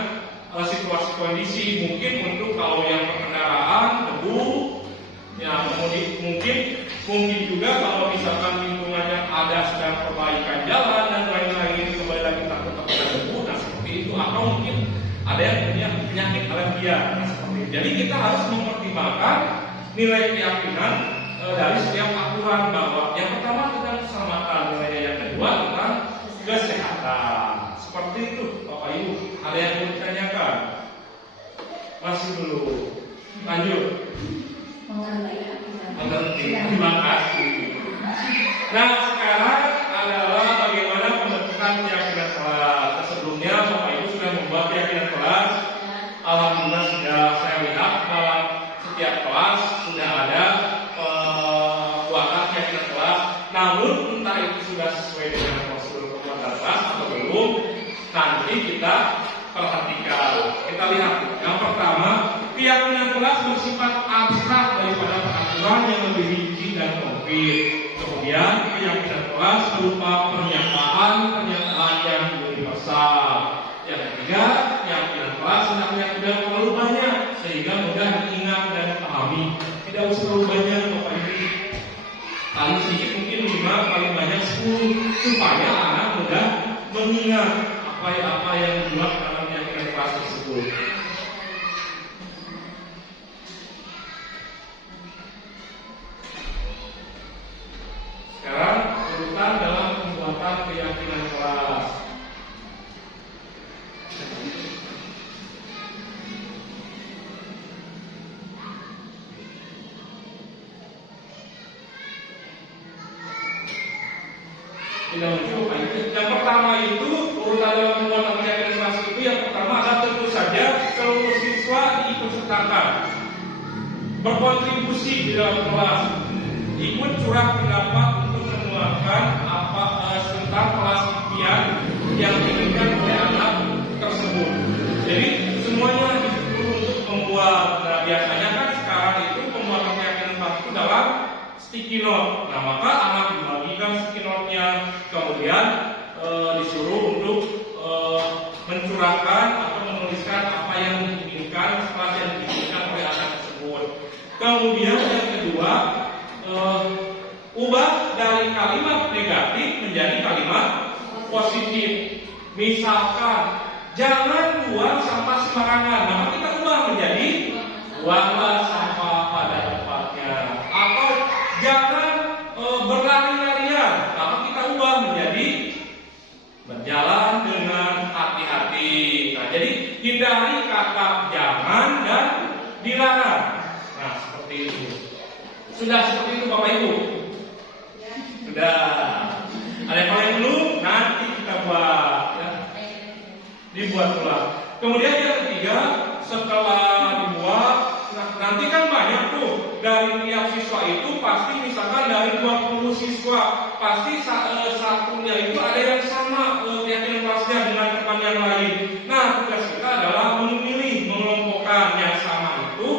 situasi kondisi. Mungkin untuk kalau yang berkendaraan, debu, ya mungkin juga kalau misalkan lingkungannya ada sedang perbaikan jalan dan lain-lain, kembali lagi takut terkena debu, nah seperti itu. Atau mungkin ada yang punya penyakit alergia, nah seperti itu. Jadi kita harus mempertimbangkan nilai keyakinan dari setiap aturan, bahwa yang pertama tentang keselamatan, nilai yang kedua tentang kesehatan. Seperti itu, Bapak Ibu. Ada yang mau ditanyakan? Masih belum? Lanjut. Mengerti. Terima kasih. Nah, sekarang adalah bagaimana pembentukan keyakinan kelas. Sebelumnya Bapak Ibu sudah membuat keyakinan kelas. Alhamdulillah sudah saya lihat dalam setiap kelas sudah ada pembuatan keyakinan kelas. Namun entah itu sudah sesuai dengan prosedur pembuatan kelas atau belum, nanti kita perhatikan. Kita lihat. Yang pertama, keyakinan kelas bersifat abstrak daripada peraturan yang lebih rinci dan konkret. Kemudian keyakinan kelas berupa pernyataan yang universal. Yang ketiga, keyakinan kelas hendaknya tidak terlalu banyak sehingga mudah diingat dan dipahami. Tidak usah terlalu banyak, Bapak Ibu. Paling sedikit mungkin 5, paling banyak 10, supaya anak mudah mengingat apa yang dibuat dalam keyakinan kelas tersebut. Sekarang urutan dalam pembuatan keyakinan kelas. Tidak lucu, yang pertama itu urutan dalam pembuatan keyakinan kelas itu yang pertama adalah tentu saja seluruh siswa diikutsertakan, berkontribusi di dalam kelas, ikut curah pendapat untuk memuatkan tentang kelas impian yang diinginkan oleh anak tersebut. Jadi semuanya disuruh untuk membuat. Nah, biasanya kan sekarang itu pembuatan keyakinan kelas itu dalam sticky note. Nah, maka anak dibagikan sticky note-nya, kemudian disuruh untuk mencurahkan atau menuliskan apa yang diinginkan, kelas yang diinginkan oleh anak tersebut. Kemudian yang kedua, ubah dari kalimat negatif menjadi kalimat positif. Misalkan, jangan buang sampah sembarangan, maka kita ubah menjadi buanglah sampah pada tempatnya. Atau jangan berlari-larian, maka kita ubah menjadi berjalan dengan hati-hati. Nah, jadi hindari kata jangan dan dilarang. Nah, seperti itu. Sudah seperti itu Bapak Ibu? Sudah. Ada yang paling belum? Nanti kita buat ya. Dibuat ulang. Kemudian yang ketiga, setelah dibuat, nanti kan banyak tuh. Dari tiap siswa itu pasti misalkan dari 20 siswa, pasti satunya itu ada yang sama keyakinan kelasnya dengan teman yang lain. Nah, tugas kita adalah memilih, mengelompokkan yang sama itu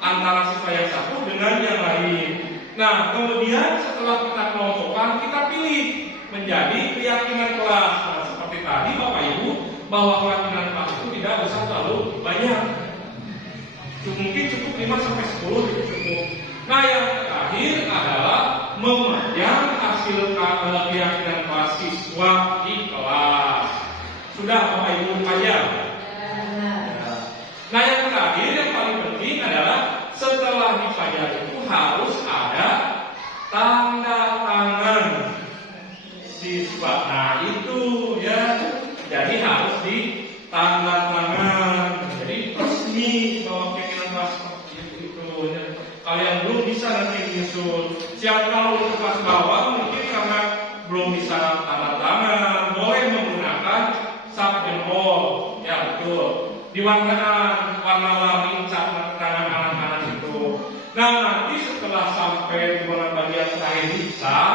antara siswa yang satu dengan yang lain. Nah, kemudian setelah kita kelompokkan, kita pilih menjadi keyakinan kelas. Nah, seperti tadi Bapak Ibu, bahwa keyakinan kelas itu tidak usah terlalu banyak. Mungkin cukup 5-10 itu cukup. Nah, yang terakhir adalah memajang hasil keyakinan kelas siswa di kelas. Sudah Bapak Ibu pajang? Nah, yang terakhir yang paling penting adalah setelah dipajang itu harus ada tanda tangan siswa. Nah, itu ya. Jadi harus di tanda tangan. Jadi resmi bahwa keyakinan kelas seperti itu. Kalau yang belum bisa menyusun. Siap kalau untuk kelas bawah mungkin karena belum bisa tanda tangan, boleh menggunakan sap jempol, ya betul. Diwarnakan warna-warni cat tangan anak-anak itu. Nah nanti setelah sampai di bagian terakhir dicap,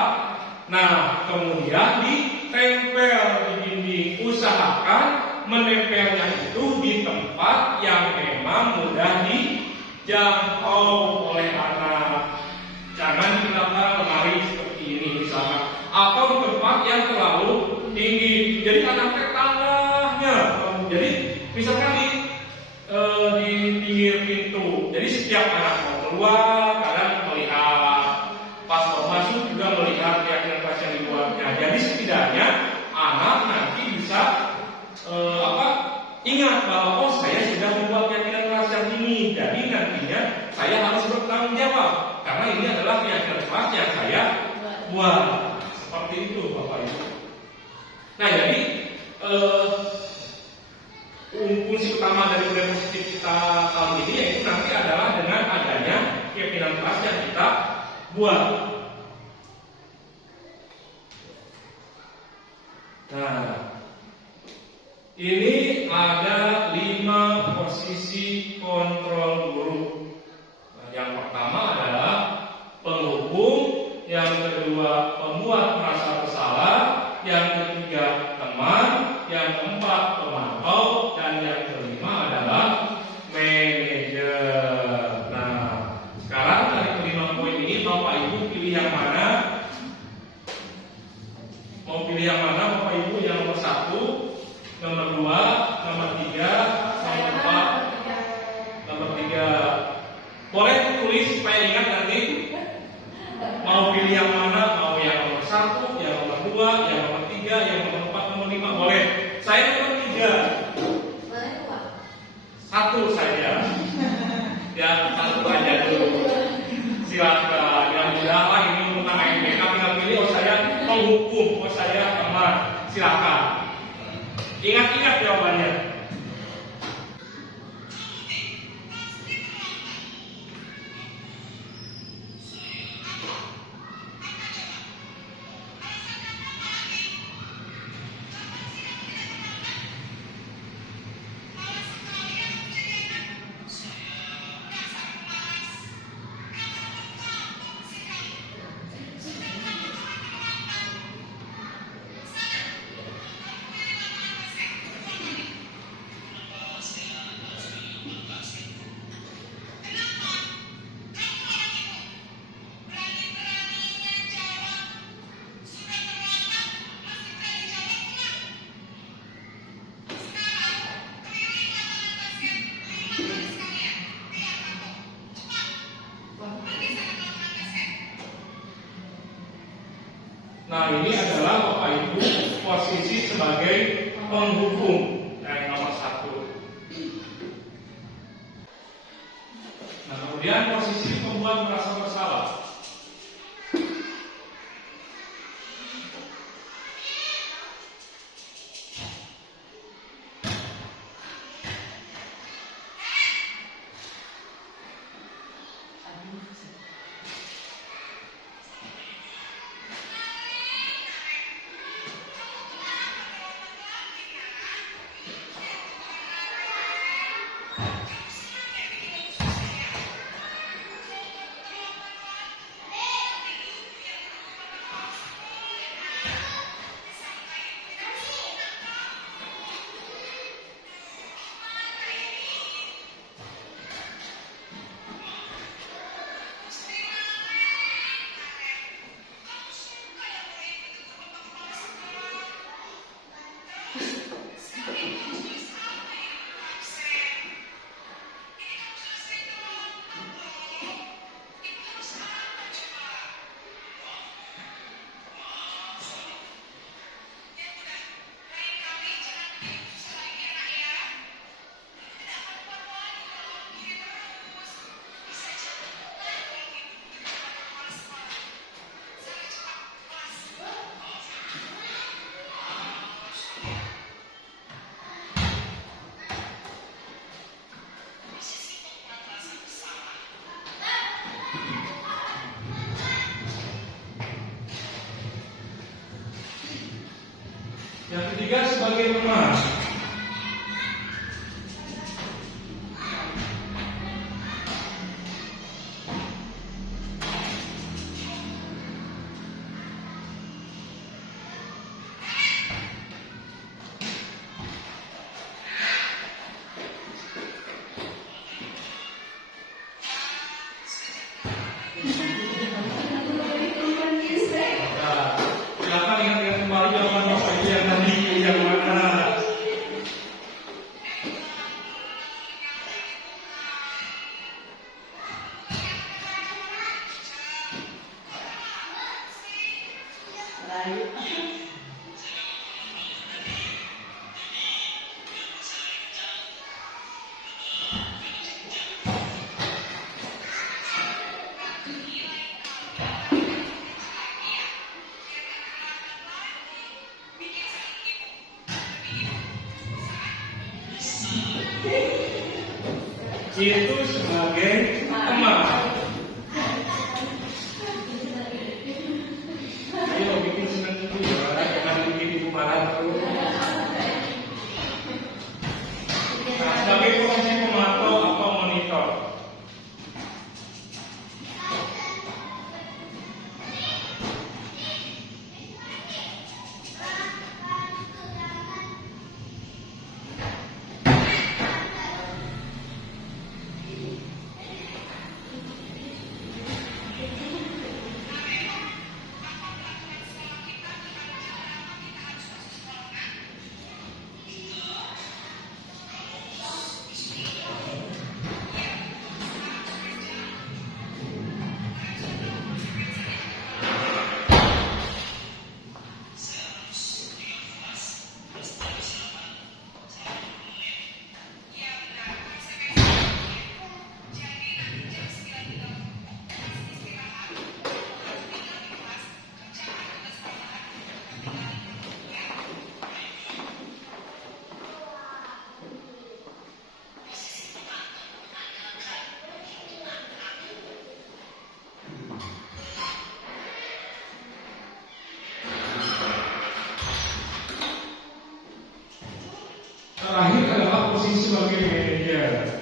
nah kemudian ditempel di dinding. Usahakan menempelnya itu di tempat yang memang mudah dijangkau oleh anak. Jangan di belakang lemari seperti ini misalkan, atau di tempat yang terlalu tinggi. Jadi anaknya tanahnya, jadi misalkan di pinggir pintu. Jadi setiap anak mau keluar, kadang melihat, pas mau masuk juga melihat keyakinan kelas yang dibuatnya. Jadi setidaknya anak nanti bisa ingat bahwa saya sudah membuat keyakinan kelas yang ini. Jadi nantinya saya harus bertanggung jawab karena ini adalah keyakinan kelas yang saya buat. Seperti itu Bapak Ibu. Nah jadi fungsi utama dari budaya positif kita tahun ini yaitu nanti adalah dengan adanya keyakinan kelas yang kita buat. Nah, ini ada 5 posisi kontrol guru. Nah, yang pertama adalah penghukum, yang kedua pembuat merasa bersalah, yang ketiga teman, yang keempat pemantau, dan yang kelima adalah manajer. Nah, sekarang dari kelima poin ini Bapak Ibu pilih yang mana? Mau pilih yang mana Bapak Ibu? Yang nomor 1, nomor 2, nomor 3, nomor 4, nomor 3. Boleh tulis supaya ingat nanti. Mau pilih yang mana? Mau yang nomor 1, yang nomor 2, yang nomor 3, yang nomor 4, nomor 5. Boleh. Saya nomor 3. Boleh 1 saja. Ya, 1 aja dulu. Silakan. Yang udahlah ini tentang MPK tinggal pilih. Oh saya menghukum, oh saya teman. Silakan. Ingat-ingat jawabannya. Nah ini adalah Bapak Ibu posisi sebagai penghukum yang nomor 1. Nah kemudian posisi pembuat merasa bersalah. Yang ketiga sebagai teman. Silakan ingat-ingat kembali jawaban Bapak Ibu yang tadi yang mana? Itu sebagai teman. Ayo bikin senang itu ya, jangan bikin ibu marah terus. Nah, sebagai fungsi pemantau atau monitor. Terakhir adalah posisi sebagai manajer.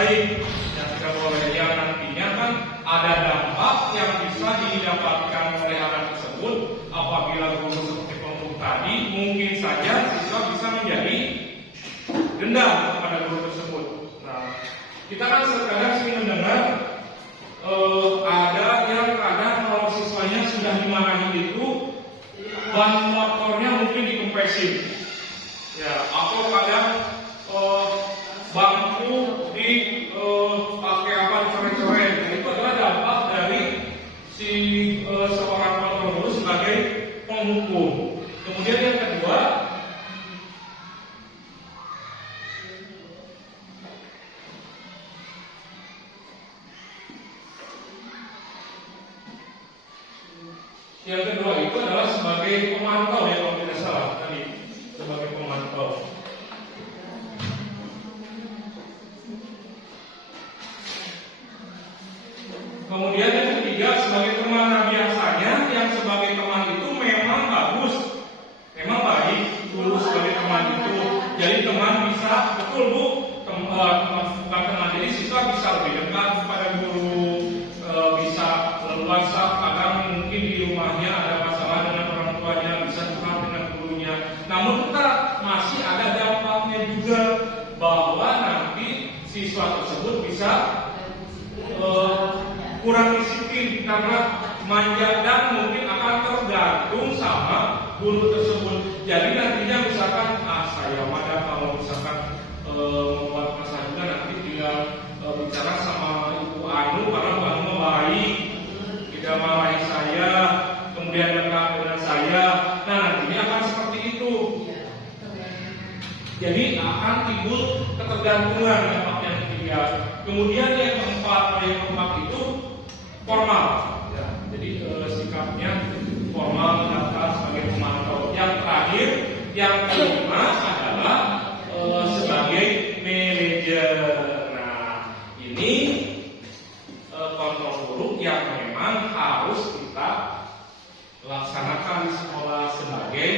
baik. Yang tidak boleh, yang nantinya kan ada dampak yang bisa didapatkan oleh anak tersebut apabila guru seperti kelompok tadi, mungkin saja siswa bisa menjadi dendam kepada guru tersebut. Nah, kita kan terkadang sering mendengar ada yang kadang kalau siswanya sudah dimarahi itu ban motornya mungkin dikempesin, ya, atau kadang bangku dipakai apa coret-coret. Nah, itu adalah dampak dari si seorang motor guru sebagai penghukum. Kemudian yang kedua, itu adalah sebagai pemantau, ya, kalau tidak salah tadi, sebagai pemantau. Kemudian yang ketiga, sebagai teman. Nah, biasanya yang sebagai teman itu memang bagus, memang baik dulu sebagai teman itu. Jadi teman bisa, betul Bu, bukan teman. Jadi siswa bisa lebih dekat kepada guru, bisa leluasa. Kadang mungkin di rumahnya ada masalah dengan orang tuanya, bisa curhat dengan gurunya. Namun tetap masih ada dampaknya juga, bahwa nanti siswa tersebut bisa kurang disiplin karena manja, dan mungkin akan tergantung sama guru tersebut. Jadi nantinya misalkan saya pada kalau misalkan membuat masalah juga, nanti tinggal bicara sama Ibu Anu, karena Bu Anu baik, tidak marahi saya, kemudian dekat dengan saya. Nah, nantinya akan seperti itu. Jadi akan timbul ketergantungan yang ketiga. Kemudian yang keempat itu formal, ya. Jadi sikapnya formal, daftar sebagai pemantau. Yang terakhir, yang kelima adalah sebagai manajer. Nah, ini kontrol guru yang memang harus kita laksanakan di sekolah sebagai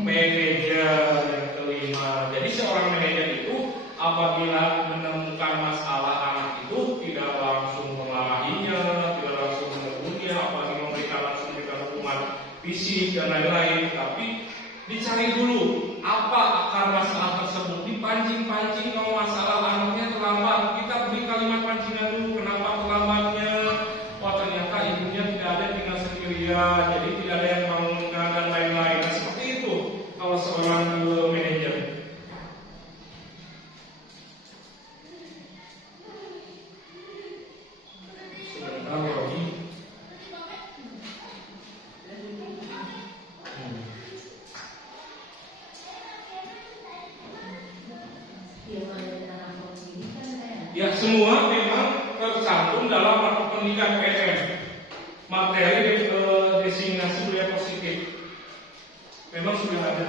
manajer. Yang kelima, jadi seorang manajer itu apabila menemukan masalah anak itu tidak langsung memarahinya, tidak langsung menegurnya, apalagi memberikan hukuman fisik dan lain-lain, tapi dicari dulu apa akar masalah tersebut, dipancing-pancing. Kalau masalah anaknya terlambat, kita beri kalimat pancingan dulu, kenapa terlambatnya. Wah, ternyata ibunya tidak ada, tinggal sendirian, jadi tidak ada yang bangunkan dan lain-lain. Nah, seperti itu kalau seorang manajer. Ya, semua memang tercantum dalam mata pendidikan PM, materi designasi budaya positif. Memang sudah ada.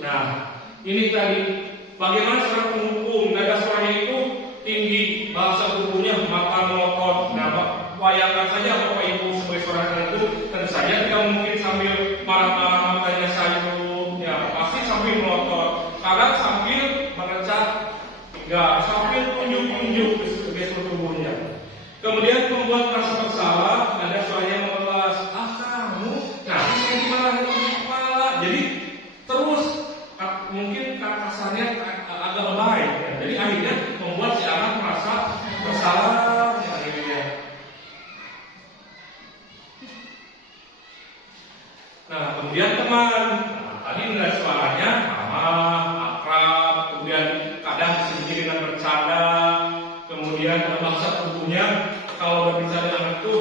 Nah, ini tadi bagaimana cara penghukum. Nada suaranya itu tinggi, bahasa tubuhnya maka melotot. Nah, bayangkan saja Bapak Ibu sebagai seorang itu, tentu saja tidak mungkin sambil marah-marah matanya sayup, ya pasti sambil melotot. Kadang sambil mengecat, enggak, sambil tunjuk-tunjuk ke seluruh tubuhnya. Kemudian membuat merasa bersalah, nada suaranya memelas. Kamu, nah saya dimarahin di kepala. Jadi terus mungkin kasarnya agak lebay, ya. Jadi akhirnya membuat si anak merasa bersalah, ya, akhirnya. Nah, kemudian teman, tadi nilai suaranya ramah, akrab, kemudian kadang disertai dengan bercanda, kemudian bahasa tubuhnya kalau berbicara dengan anak itu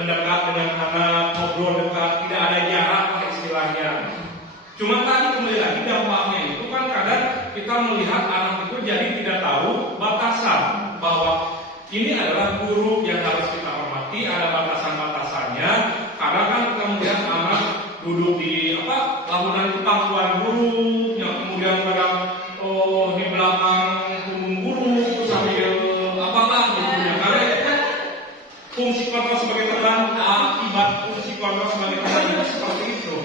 mendekat dengan anak, ngobrol dekat, tidak ada jarak istilahnya. Cuma tadi kembali lagi dampaknya itu kan kadang kita melihat anak itu jadi tidak tahu batasan, bahwa ini adalah guru yang harus kita hormati, ada batasan-batasannya. Kadang kan kita melihat anak duduk di lamunan pangkuan guru, yang kemudian kadang di belakang punggung guru sambil gitu ya. Karena fungsi kontrol sebagai teman, akibat fungsi kontrol sebagai teman itu seperti itu.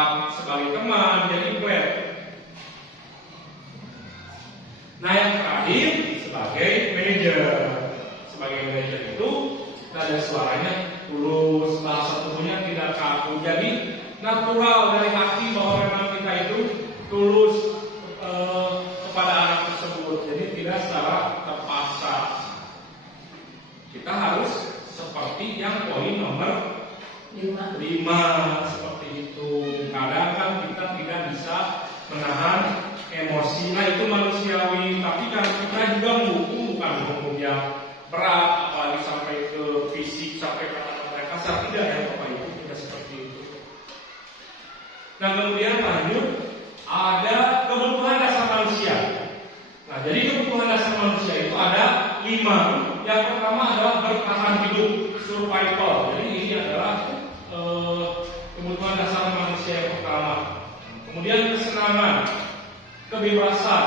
tetap sebagai teman, jadi flat. Nah, yang terakhir sebagai manajer. Sebagai manajer itu nada suaranya tulus, bahasa tubuhnya tidak kaku. Jadi natural dari hati bahwa memang kita itu tulus kepada anak tersebut. Jadi tidak secara terpaksa. Kita harus seperti yang poin nomor 5 seperti itu. Kadang kan kita tidak bisa menahan emosi. Nah, itu manusiawi. Tapi kan kita juga menghukum bukan hukum yang berat, apalagi sampai ke fisik, sampai kata-kata kasar. Tidak ya Bapak Ibu, tidak seperti itu. Nah, kemudian lanjut ada kebutuhan dasar manusia. Nah, jadi kebutuhan dasar manusia itu ada 5. Yang pertama adalah bertahan hidup, survival. Jadi ini adalah kebutuhan dasar manusia yang pertama. Kemudian kesenangan, kebebasan,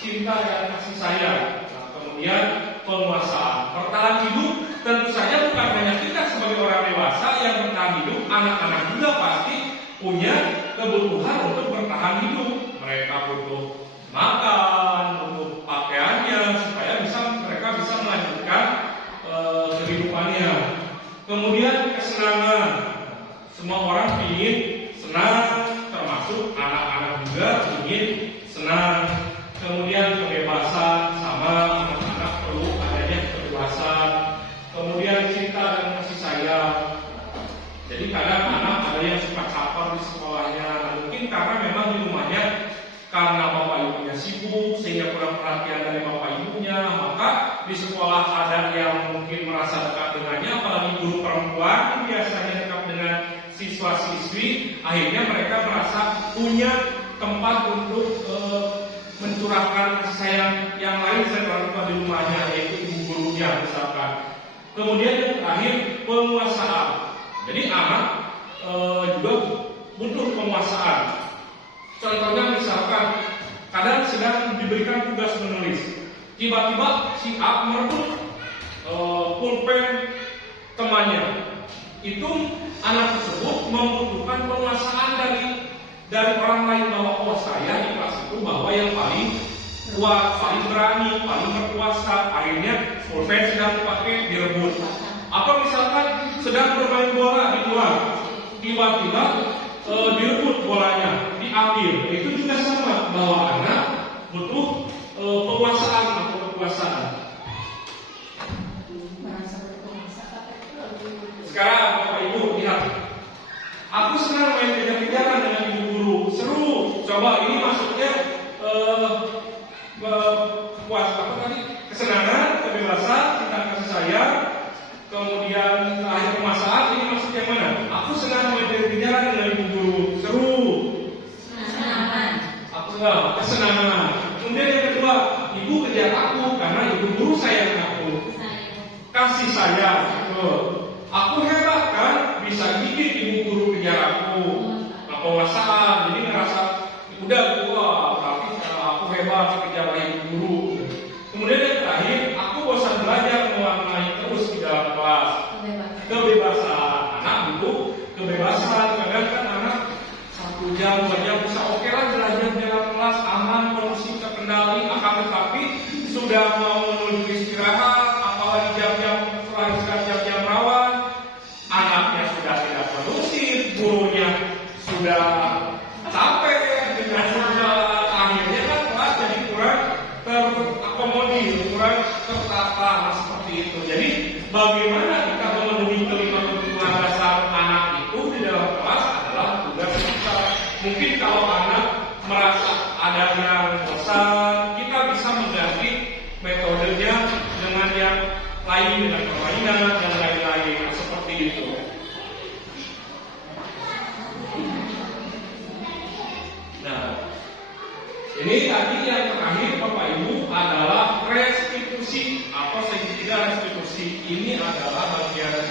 cinta dan kasih sayang. Nah, kemudian penguasaan. Bertahan hidup tentu saja bukan hanya kita sebagai orang dewasa yang bertahan hidup, anak-anak juga pasti punya kebutuhan untuk bertahan hidup. Mereka butuh makan, butuh pakaiannya supaya mereka bisa melanjutkan kehidupannya. Kemudian kesenangan. Semua orang ingin senang, termasuk anak-anak juga ingin senang. Kemudian kebebasan, sama anak-anak perlu adanya kebebasan. Kemudian cinta dan kasih sayang. Jadi kadang anak ada yang suka caper di sekolahnya. Mungkin karena memang di rumahnya karena bapak ibunya sibuk sehingga kurang perhatian dari bapak ibunya, maka di sekolah ada yang mungkin merasa dekat dengannya, apalagi guru perempuan biasanya dekat dengan siswa-siswi, akhirnya mereka merasa punya tempat untuk mencurahkan kasih sayang yang lain selain orang tua di rumahnya, yaitu ibu gurunya misalkan. Kemudian yang terakhir penguasaan. Jadi anak juga butuh penguasaan. Contohnya misalkan kadang sedang diberikan tugas menulis, tiba-tiba si A merebut pulpen temannya. Itu anak tersebut membutuhkan penguasaan dari orang lain bahwa oh saya di kelas itu bahwa yang paling kuat, paling berani, paling berkuasa. Akhirnya pulpen sedang dipakai direbut. Atau misalkan sedang bermain bola di luar, tiba-tiba direbut bolanya, diambil. Itu juga sama bahwa anak butuh penguasaan atau kekuasaan. Sekarang Bapak Ibu lihat, aku senang main kejar-kejaran dengan ibu guru, seru. Coba ini maksudnya kesenangan, kebebasan, cinta kasih sayang, kemudian akhir penguasaan. Ini maksudnya mana? Aku senang main kejar-kejaran dengan ibu guru, seru. Kesenangan. Kemudian yang kedua, ibu kejar aku karena ibu guru sayang aku. Kasih sayang. Aku hebat kan, bisa gigit ibu guru kejar aku. Penguasaan, jadi ngerasa udah gua, tapi aku hebat kejar ibu guru. Kemudian yang terakhir, aku bosan belajar mewarnai terus di dalam kelas. Kebebasan, anak butuh kebebasan. Kadang kan anak 1 jam, 2 jam bisa oke lah belajar di dalam kelas, aman, kondusif, terkendali. Akan tetapi sudah mau menuju istirahat, apalagi jam-jam jam-jam rawan, anaknya sudah tidak kondusif, gurunya sudah capek dengan akhirnya kan kelas jadi kurang terakomodir, kurang tertata seperti itu. Jadi bagaimana kita memenuhi kelima kebutuhan dasar anak itu di dalam kelas adalah tugas kita. Mungkin kalau anak merasa ada yang bosan, kita bisa mengganti metodenya dengan yang lain, dengan permainan dan lain-lain seperti itu. Nah, ini tadi yang terakhir Bapak Ibu adalah restitusi atau segitiga restitusi. Ini adalah bagian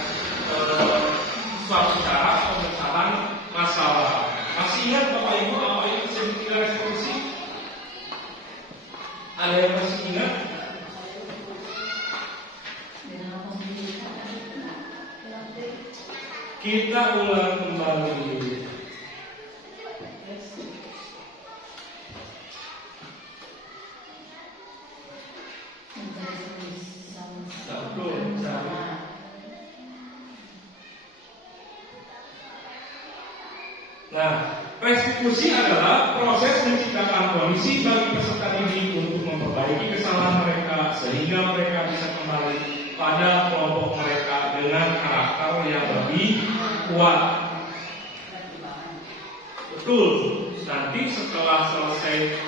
suatu cara pemecahan masalah. Masih ingat Bapak Ibu apa itu segitiga restitusi? Ada yang masih ingat? Kita ulang kembali. Nah, restitusi adalah proses menciptakan kondisi bagi peserta didik untuk memperbaiki kesalahan mereka sehingga mereka bisa kembali pada kelompok mereka dengan karakter yang lebih kuat. Betul. Nanti setelah selesai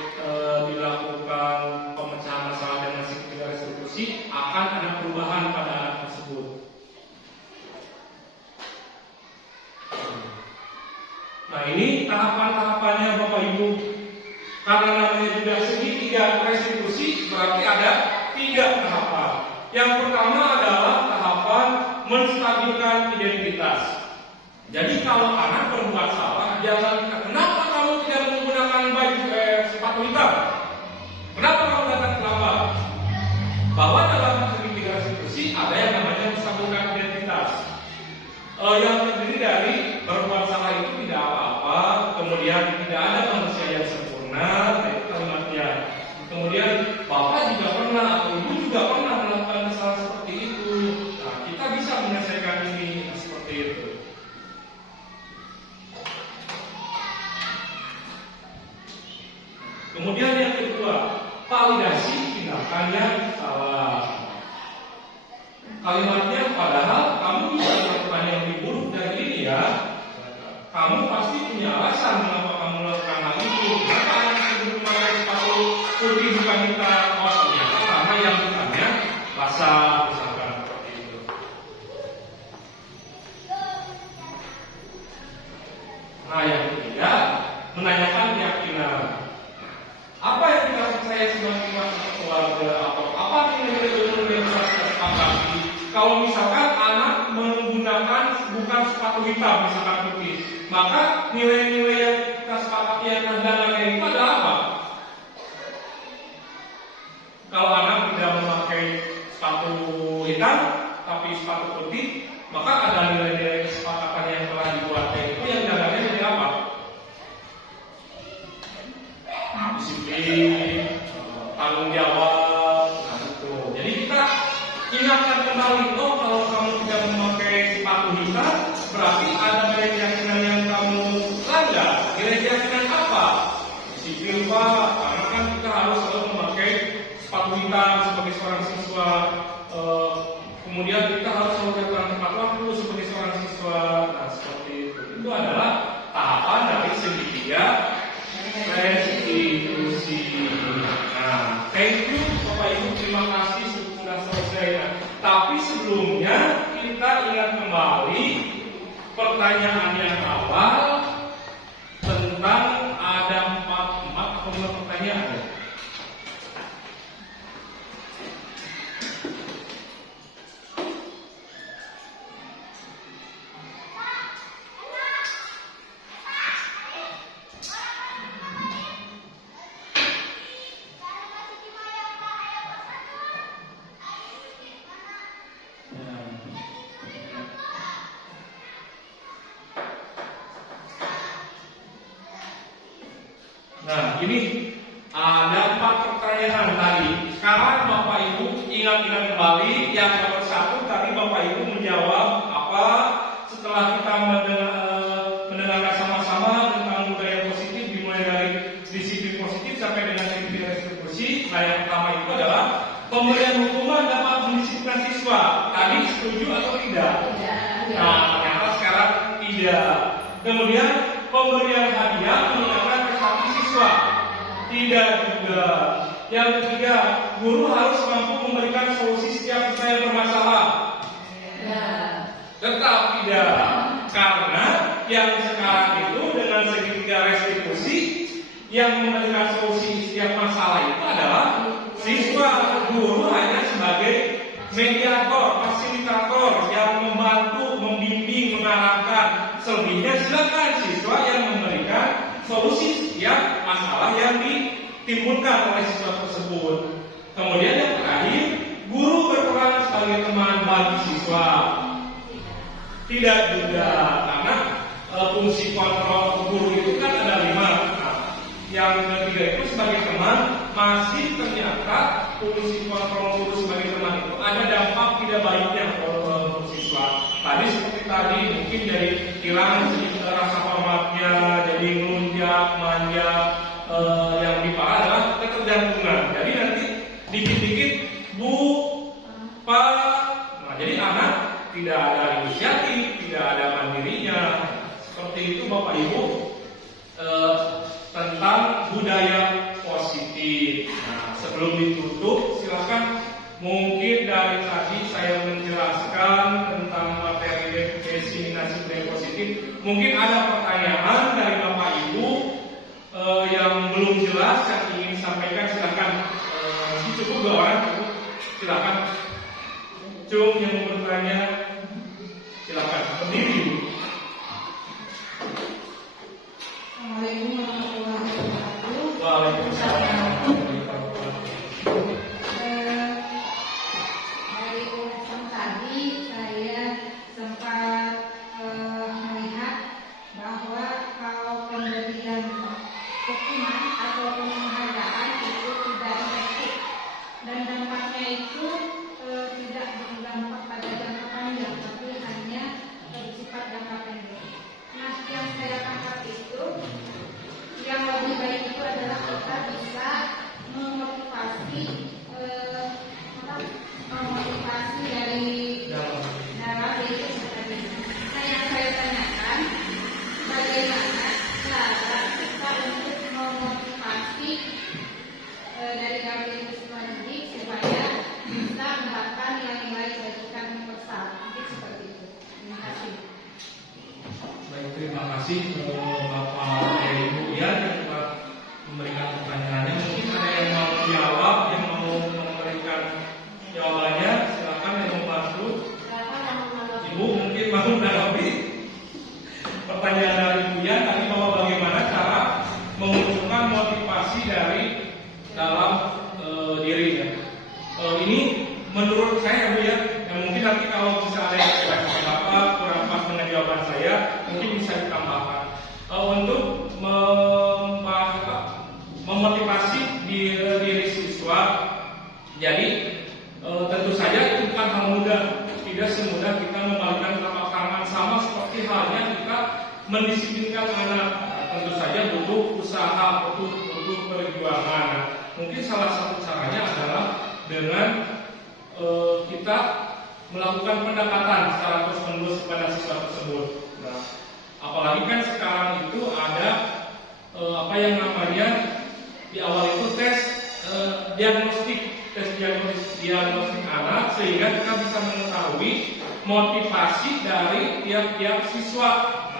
dilakukan pemecahan masalah dengan segitiga restitusi, akan ada perubahan pada anak tersebut. Nah, ini tahapan-tahapannya Bapak Ibu. Karena namanya juga segitiga restitusi, berarti ada 3 tahapan. Yang pertama adalah tahapan menstabilkan identitas. Jadi kalau anak berbuat salah, jangan kita, kenapa kamu tidak menggunakan baju sepatu hitam? Kenapa kamu datang terlambat? Bahwa dalam segitiga restitusi ada yang namanya menstabilkan identitas. Yang terdiri dari berbuat salah itu tidak apa-apa, kemudian tidak ada manusia yang sempurna, itu kalimatnya. Kemudian Bapak juga pernah atau Ibu juga pernah melakukan kesalahan seperti itu. Nah, kita bisa menyelesaikan ini seperti itu. Kemudian yang kedua, validasi tindakan yang salah. Kalimatnya, padahal kamu bisa melakukan yang lebih buruk dari ini ya. Kamu pasti punya alasan mengapa kamu melakukan hal itu. Kenapa anak itu memakai sepatu putih bukan hitam? Oh, ternyata karena yang hitamnya basah, misalkan seperti itu. Nah, yang ketiga, menanyakan keyakinan. Apa yang kita percaya sebagai masalah keluarga atau apa nilai-nilai yang harus kita sepakati? Kalau misalkan anak menggunakan bukan sepatu hitam, misalkan putih, maka nilai-nilai yang kita sepakati yang terjadi itu adalah apa? Kalau anak tidak memakai sepatu hitam, tapi sepatu putih, maka ada nilai-nilai kesepakatan yang telah dibuatnya itu yang jalannya jadi apa? Disiplin, tanggung jawab, nah itu. Jadi kita ingatkan kembali, oh kalau kamu tidak memakai sepatu hitam, berarti ada nilai keyakinan yang kamu langgar. Nilai keyakinan apa? Disiplin Pak, karena kan kita harus selalu memakai sepatu hitam sebagai seorang siswa. Kemudian kita harus selalu datang tepat waktu sebagai seorang siswa. Nah seperti itu. Itu adalah tahapan dari segitiga restitusi. Nah, thank you Bapak Ibu, terima kasih sudah selesai. Tapi sebelumnya kita ingat kembali pertanyaan yang awal tentang ada 4 pertanyaan. Nah, ini ada 4 pertanyaan tadi. Sekarang Bapak Ibu ingat-ingat kembali yang nomor 1 tadi Bapak Ibu menjawab apa setelah kita mendengarkan sama-sama tentang budaya positif dimulai dari disiplin positif sampai dengan disiplin restitusi. Nah, yang pertama itu adalah pemberian hukuman dapat mendisiplinkan siswa. Tadi setuju atau tidak? Nah, ternyata sekarang tidak. Kemudian pemberian hadiah meningkatkan prestasi siswa. Tidak juga. Yang ketiga, guru harus mampu memberikan solusi setiap siswa yang bermasalah. Tetap tidak. Karena yang sekarang itu dengan segitiga restitusi yang memberikan solusi setiap masalah itu adalah siswa. Guru hanya sebagai mediator, fasilitator yang membantu, membimbing, mengarahkan. Selebihnya silakan siswa yang memberikan solusi setiap masalah yang ditimbulkan oleh siswa tersebut. Kemudian yang terakhir, guru berperan sebagai teman bagi siswa. Tidak juga, karena fungsi kontrol guru itu kan ada 5. Nah, yang ketiga itu sebagai teman, masih ternyata fungsi kontrol guru sebagai teman itu ada dampak tidak baiknya untuk siswa. Tadi seperti tadi mungkin jadi hilang sedikit rasa hormatnya, jadi ngelunjak, manja. Yang lebih parah adalah ketergantungan. Jadi nanti dikit-dikit bu, pak. Nah, jadi anak tidak ada inisiatif, tidak ada mandirinya. Seperti itu Bapak Ibu tentang budaya positif. Nah, sebelum ditutup, silakan mungkin dari tadi saya menjelaskan tentang materi diseminasi budaya positif. Mungkin ada pertanyaan dari Bapak Ibu yang belum jelas yang ingin disampaikan, silakan. Cukup 2 orang, cukup. Silakan. Cung yang mau bertanya, silakan. Berdiri. Assalamualaikum warahmatullahi wabarakatuh. Waalaikumsalam. Dari ulasan tadi saya sempat melihat bahwa kalau pemberian hukuman ataupun penghargaan itu tidak efektif dan dampaknya itu tidak berdampak pada jangka panjang, tapi hanya bersifat jangka pendek. Nah, yang saya tangkap itu yang lebih baik itu adalah kita bisa memotivasi dari dalam diri kita sendiri. Nah, yang saya tanyakan, bagaimana cara kita untuk memotivasi dari dalam diri kita sendiri supaya bisa mendapatkan nilai-nilai kebaikan yang besar. Mungkin seperti itu. Terima kasih. Baik, terima kasih Bapak Ibu ya yang telah memberikan pertanyaannya. Mungkin ada yang mau jawab, yang mau memberikan jawabannya, silakan yang mau bantu. Ibu mungkin mau menanggapi pertanyaan dari Ibu ya tadi bahwa bagaimana cara memunculkan motivasi dari dalam diri ya. Ini menurut saya Bu ya, mungkin nanti kalau bisa ada yang pendapat kurang pas dengan jawaban saya, mungkin bisa ditambahkan untuk memotivasi diri siswa. Jadi tentu saja itu bukan hal mudah, tidak semudah kita membalikkan telapak tangan, sama seperti halnya kita mendisiplinkan anak. Tentu saja butuh usaha, butuh perjuangan. Mungkin salah satu caranya adalah dengan kita melakukan pendekatan secara terus-menerus kepada siswa tersebut. Nah, apalagi kan sekarang itu ada apa yang namanya di awal itu tes diagnostik anak, sehingga kita bisa mengetahui motivasi dari tiap-tiap siswa.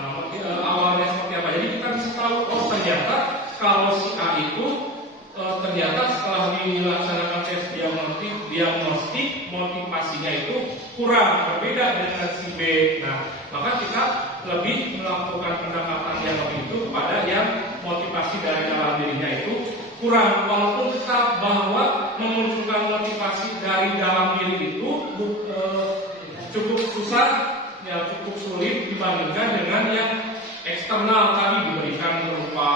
Nah, awalnya seperti apa? Jadi kita bisa tahu, oh ternyata kalau si A itu ternyata setelah dilaksanakan tes diagnostik motivasinya itu kurang, berbeda dengan si B. Nah, maka kita lebih melakukan pendekatan yang lebih itu kepada yang motivasi dari dalam dirinya itu kurang. Walaupun tetap bahwa memunculkan motivasi dari dalam diri itu cukup susah, ya cukup sulit dibandingkan dengan yang eksternal tadi, diberikan berupa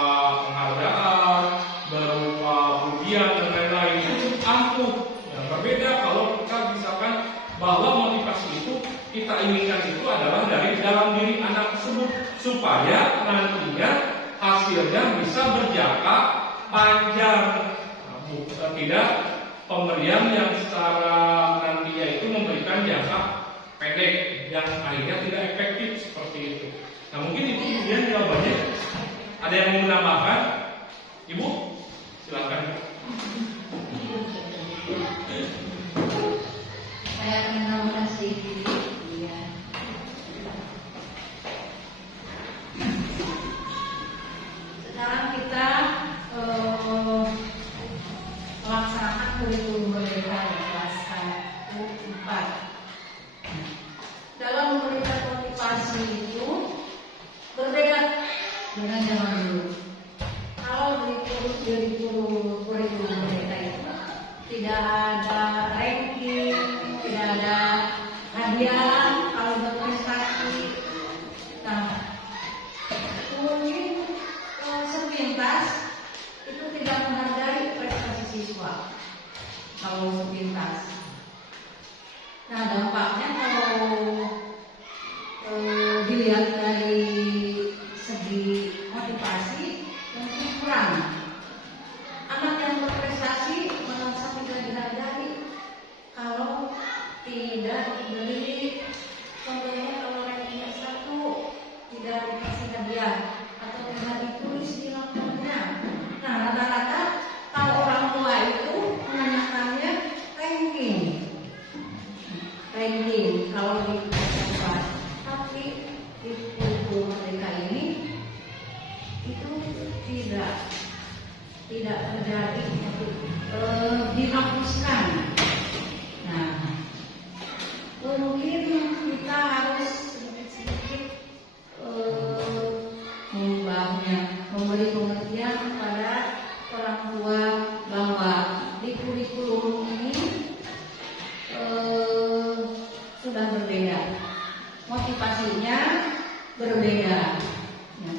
penghargaan, berupa pujian dan lain-lain. Itu ampuh. Yang berbeda kalau kita misalkan bahwa motivasi itu kita inginkan itu adalah dari dalam diri anak tersebut, supaya nantinya hasilnya bisa berjangka panjang. Tidak pemberian yang secara nantinya itu memberikan jangka pendek yang akhirnya tidak efektif seperti itu. Nah, mungkin itu kemudian jawabannya. Ada yang mau menambahkan? Ibu, silakan. Saya terima kasih. Iya. Sekarang kita melaksanakan kurikulum merdeka kelas 1-4. Dalam memberikan motivasi itu berbeda dengan zaman dulu. Kalau di kurikulum merdeka itu tidak ada ranking, tidak ada hadiah kalau berprestasi. Nah, mungkin sepintas itu tidak menghargai prestasi siswa kalau sepintas. Nah, dampaknya kalau kasih hadiah atau telah ditulis di laporannya. Nah, rata-rata kalau orang tua itu menanyakannya ranking kalau di kelas. Tapi di buku mereka ini itu tidak terjadi, dihapuskan. Nah, mungkin kita harus sedikit-sedikit memberi pengertian kepada orang tua bahwa di kurikulum ini sudah berbeda, motivasinya berbeda. Ya.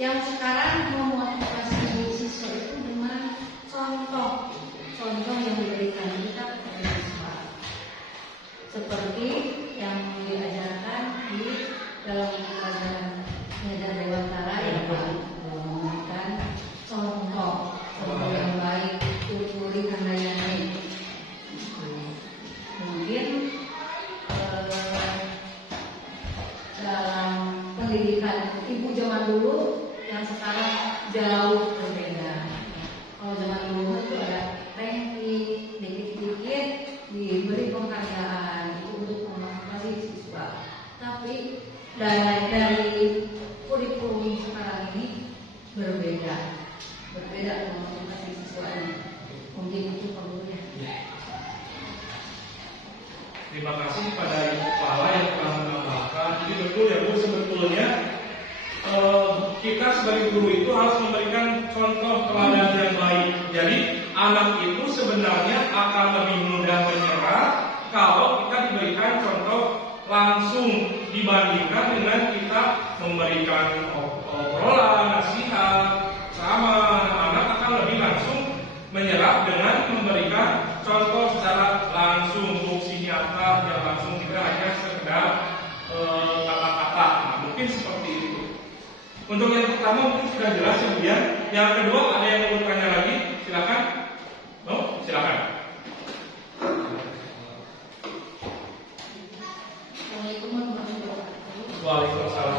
Yang sekarang memotivasi siswa itu dengan contoh yang diberikan kita kepada siswa, seperti yang diajarkan di dalam pelajaran Medan Dewantara yang memberikan contoh yang baik, Turi Handayani. Mungkin dalam pendidikan ibu zaman dulu yang sekarang jauh berbeda. Kalau zaman dulu itu ada ranking, dikit-dikit diberi penghargaan itu untuk memotivasi siswa. Tapi dari kurikulum sekarang ini berbeda dengan motivasi siswanya. Mungkin itu perlunya. Terima kasih kepada Ibu Kepala yang telah menambahkan. Jadi betul ya Bu, sebetulnya kita sebagai guru itu harus memberikan contoh teladan yang baik. Jadi anak itu sebenarnya akan lebih mudah menyerah kalau kita diberikan contoh langsung dibandingkan dengan kita memberikan obrolan, nasihat, ceramah. Anak akan lebih langsung menyerap dengan memberikan contoh secara langsung, fungsi nyata yang langsung, tidak hanya sekedar kata-kata. Nah, mungkin seperti itu. Untuk yang pertama mungkin sudah jelas ya Bu ya. Yang kedua ada yang mau bertanya lagi? Silakan. Silakan. Assalamualaikum warahmatullahi wabarakatuh. Waalaikumsalam.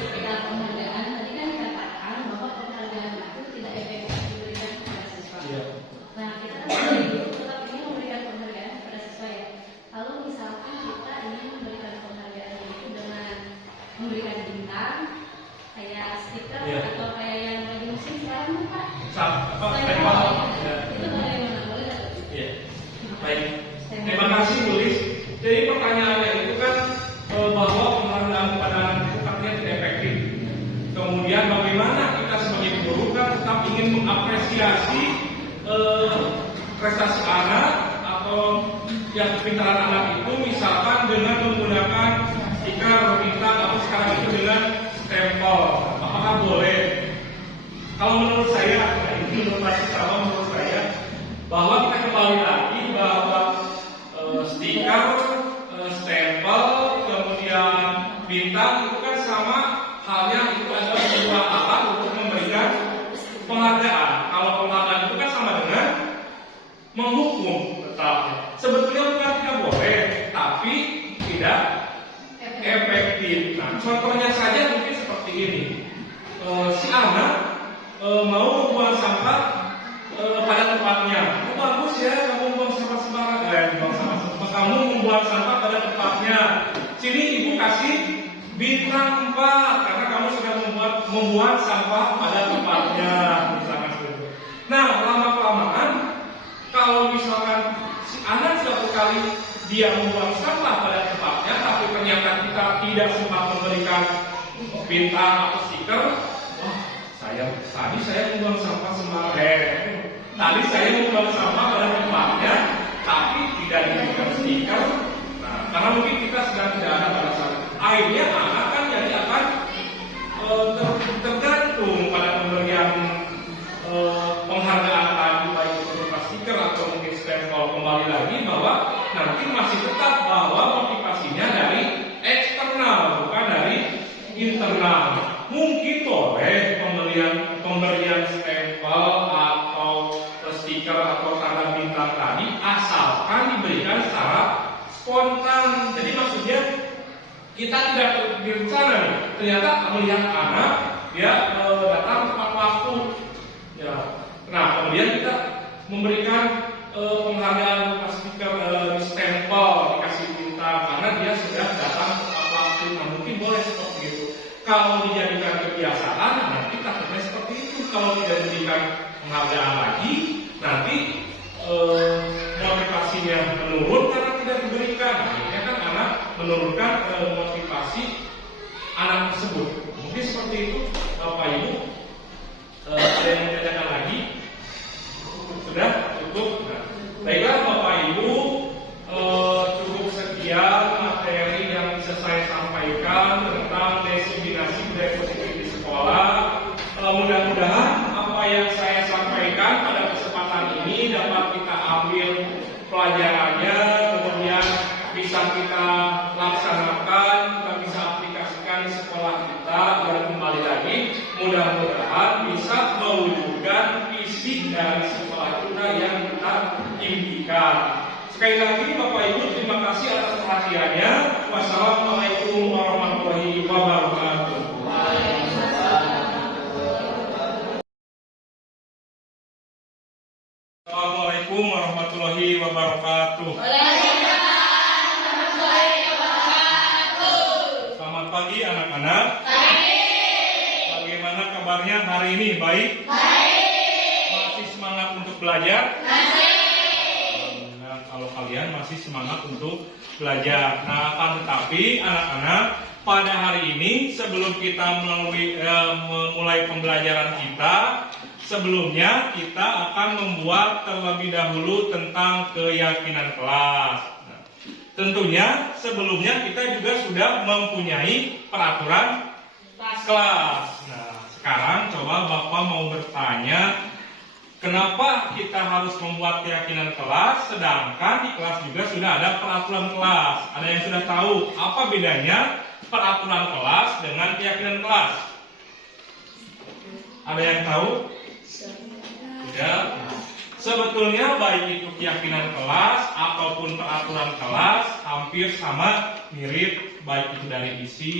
Sekitar penghargaan tadi kan dikatakan bahwa penghargaan itu tidak efektif diberikan kepada siswa. Iya. Nah, kita kan sebagai guru tetap ingin memberikan penghargaan kepada siswa ya. Kalau misalkan kita ingin memberikan penghargaan itu dengan memberikan bintang, kayak stiker atau kayak yang lagi musim sekarang tuh Pak. Itu bagaimana? Boleh nggak? Iya. Baik. Terima kasih Bu Lis. Jadi pertanyaannya itu kan bahwa penghargaan kepada anak itu katanya tidak efektif. Kemudian bagaimana kita sebagai guru kan tetap ingin mengapresiasi prestasi anak atau yang kepintaran anak itu, misalkan dengan menggunakan stiker, bintang atau sekarang itu dengan stempel. Apakah boleh? Kalau menurut saya, ini menurut saya bahwa kita kembali lagi bahwa stiker, stempel, kemudian bintang itu kan sama halnya, itu adalah sebuah alat untuk memberikan penghargaan. Kalau penghargaan itu kan sama dengan menghukum tetap. Sebetulnya bukan tidak boleh, tapi tidak efektif. Nah, contohnya saja mungkin seperti ini. Si anak mau membuang sampah pada tempatnya. Bagus ya, kamu membuang sampah sembarangan. Kamu membuang sampah pada tempatnya. Sini ibu kasih bintang 4 karena kamu sudah membuang sampah pada tempatnya. Misalkan seperti itu. Nah, lama-kelamaan kalau misalkan si anak suatu kali dia membuang sampah pada tempatnya, tapi ternyata kita tidak sempat memberikan bintang atau stiker, tadi saya membuang sampah sembarangan. Tadi saya membuang sampah pada tempatnya, tapi tidak diberikan stiker. Nah, karena mungkin kita sedang tidak ada pada saat akhirnya anak kan jadi akan tergantung pada pemberian penghargaan tadi, baik itu berupa stiker atau mungkin stempel. Kembali lagi bahwa nanti masih tetap bahwa motivasinya dari eksternal bukan dari internal. Mungkin boleh pemberian stempel atau stiker atau tanda bintang tadi asalkan diberikan secara spontan. Jadi maksudnya kita tidak berencana nih, ternyata melihat anak ya datang tepat waktu. Ya. Nah, kemudian kita memberikan penghargaan, kasih stempel, dikasih tinta karena dia sudah datang tepat waktu. Nah, mungkin boleh seperti itu. Kalau dijadikan kebiasaan, nanti takutnya seperti itu. Kalau tidak diberikan penghargaan lagi, nanti motivasinya menurun karena tidak diberikan. Akhirnya kan anak menurunkan motivasi anak tersebut. Mungkin seperti itu, Bapak Ibu. Ada yang ditanyakan lagi? Sudah cukup. Nah, baiklah Bapak Ibu, cukup sekian materi yang bisa saya sampaikan tentang diseminasi budaya positif di sekolah. Mudah-mudahan apa yang saya sampaikan pada kesempatan ini dapat kita ambil pelajarannya, kemudian bisa kita laksanakan, kita bisa aplikasikan di sekolah kita, dan kembali lagi mudah-mudahan bisa mewujudkan visi dari sekolah kita yang kita impikan. Sekali lagi Bapak Ibu, terima kasih atas perhatiannya. Wassalamualaikum warahmatullahi wabarakatuh. Assalamualaikum warahmatullahi wabarakatuh. Selamat pagi anak-anak. Bagaimana kabarnya hari ini? Baik? Masih semangat untuk belajar? Nah, kalau kalian masih semangat untuk belajar. Nah, akan tetapi anak-anak, pada hari ini sebelum kita memulai pembelajaran kita, sebelumnya kita akan membuat terlebih dahulu tentang keyakinan kelas. Nah, tentunya sebelumnya kita juga sudah mempunyai peraturan kelas. Nah, sekarang coba Bapak mau bertanya, kenapa kita harus membuat keyakinan kelas sedangkan di kelas juga sudah ada peraturan kelas? Ada yang sudah tahu apa bedanya peraturan kelas dengan keyakinan kelas? Ada yang tahu? Ya, sebetulnya baik itu keyakinan kelas ataupun peraturan kelas hampir sama, mirip, baik itu dari isi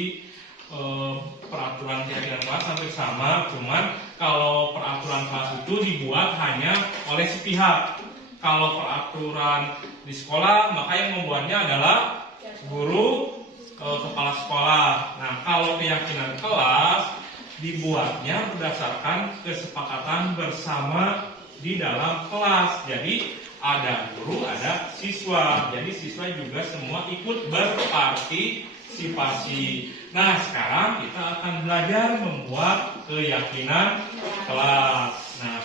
peraturan keyakinan kelas hampir sama, cuman kalau peraturan kelas itu dibuat hanya oleh sepihak. Kalau peraturan di sekolah, maka yang membuatnya adalah guru, kepala sekolah. Nah, kalau keyakinan kelas dibuatnya berdasarkan kesepakatan bersama di dalam kelas. Jadi ada guru, ada siswa. Jadi siswa juga semua ikut berpartisipasi. Nah, sekarang kita akan belajar membuat keyakinan kelas. Nah,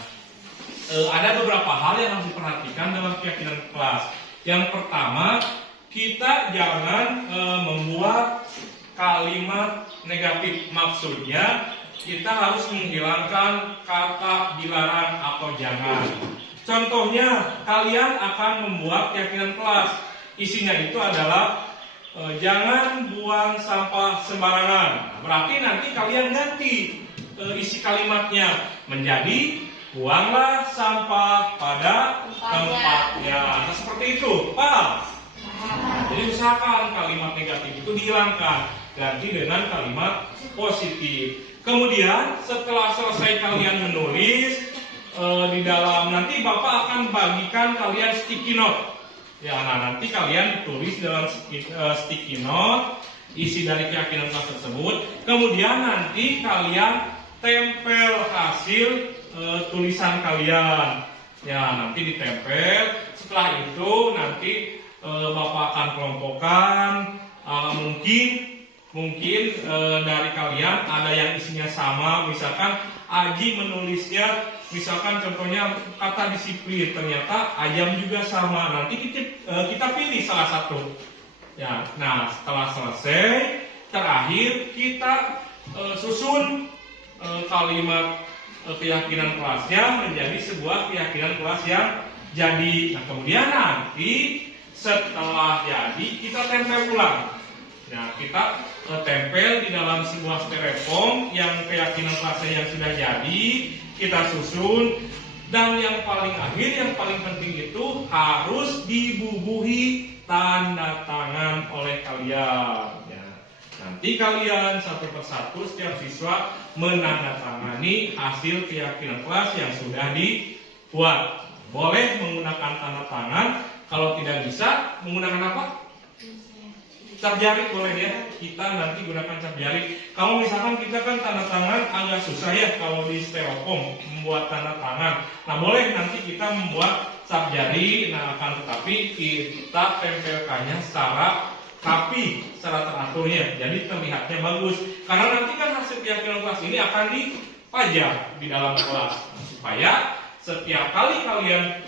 ada beberapa hal yang harus diperhatikan dalam keyakinan kelas. Yang pertama, kita jangan membuat kalimat negatif. Maksudnya kita harus menghilangkan kata dilarang atau jangan. Contohnya, kalian akan membuat keyakinan kelas. Isinya itu adalah jangan buang sampah sembarangan. Berarti nanti kalian ganti isi kalimatnya menjadi buanglah sampah pada tempatnya. Nah, seperti itu, paham? Jadi usahakan kalimat negatif itu dihilangkan, ganti dengan kalimat positif. Kemudian setelah selesai kalian menulis di dalam, nanti Bapak akan bagikan kalian sticky note. Ya, nah nanti kalian tulis dalam sticky note isi dari keyakinan kelas tersebut. Kemudian nanti kalian tempel hasil tulisan kalian. Ya, nanti ditempel. Setelah itu nanti Bapak akan kelompokkan. Mungkin dari kalian ada yang isinya sama. Misalkan Aji menulisnya, misalkan contohnya kata disiplin, ternyata Ajam juga sama. Nanti kita pilih salah satu. Ya, nah setelah selesai, terakhir kita susun kalimat keyakinan kelasnya menjadi sebuah keyakinan kelas yang jadi. Nah, kemudian nanti setelah jadi kita tempel ulang. Nah, kita tempel di dalam sebuah styrofoam yang keyakinan kelasnya yang sudah jadi, kita susun. Dan yang paling akhir, yang paling penting itu harus dibubuhi tanda tangan oleh kalian. Ya. Nanti kalian satu persatu setiap siswa menandatangani hasil keyakinan kelas yang sudah dibuat. Boleh menggunakan tanda tangan, kalau tidak bisa menggunakan apa? Cap jari boleh ya. Kita nanti gunakan cap jari. Kalau misalkan kita kan tanda tangan agak susah ya kalau di styrofoam membuat tanda tangan. Nah boleh nanti kita membuat cap jari. Nah akan tetapi kita tempelkannya secara rapi, secara teratur ya. Jadi terlihatnya bagus. Karena nanti kan hasil keyakinan kelas ini akan dipajang di dalam kelas. Nah, supaya setiap kali kalian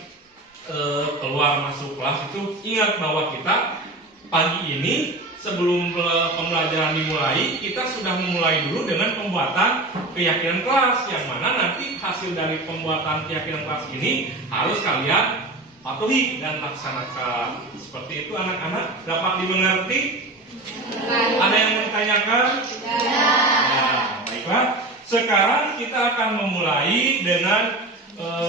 keluar masuk kelas itu ingat bahwa kita pagi ini sebelum pembelajaran dimulai, kita sudah memulai dulu dengan pembuatan keyakinan kelas, yang mana nanti hasil dari pembuatan keyakinan kelas ini harus kalian patuhi dan laksanakan. Seperti itu anak-anak, dapat dimengerti? Ada yang bertanyakan? Nah, baiklah. Sekarang kita akan memulai dengan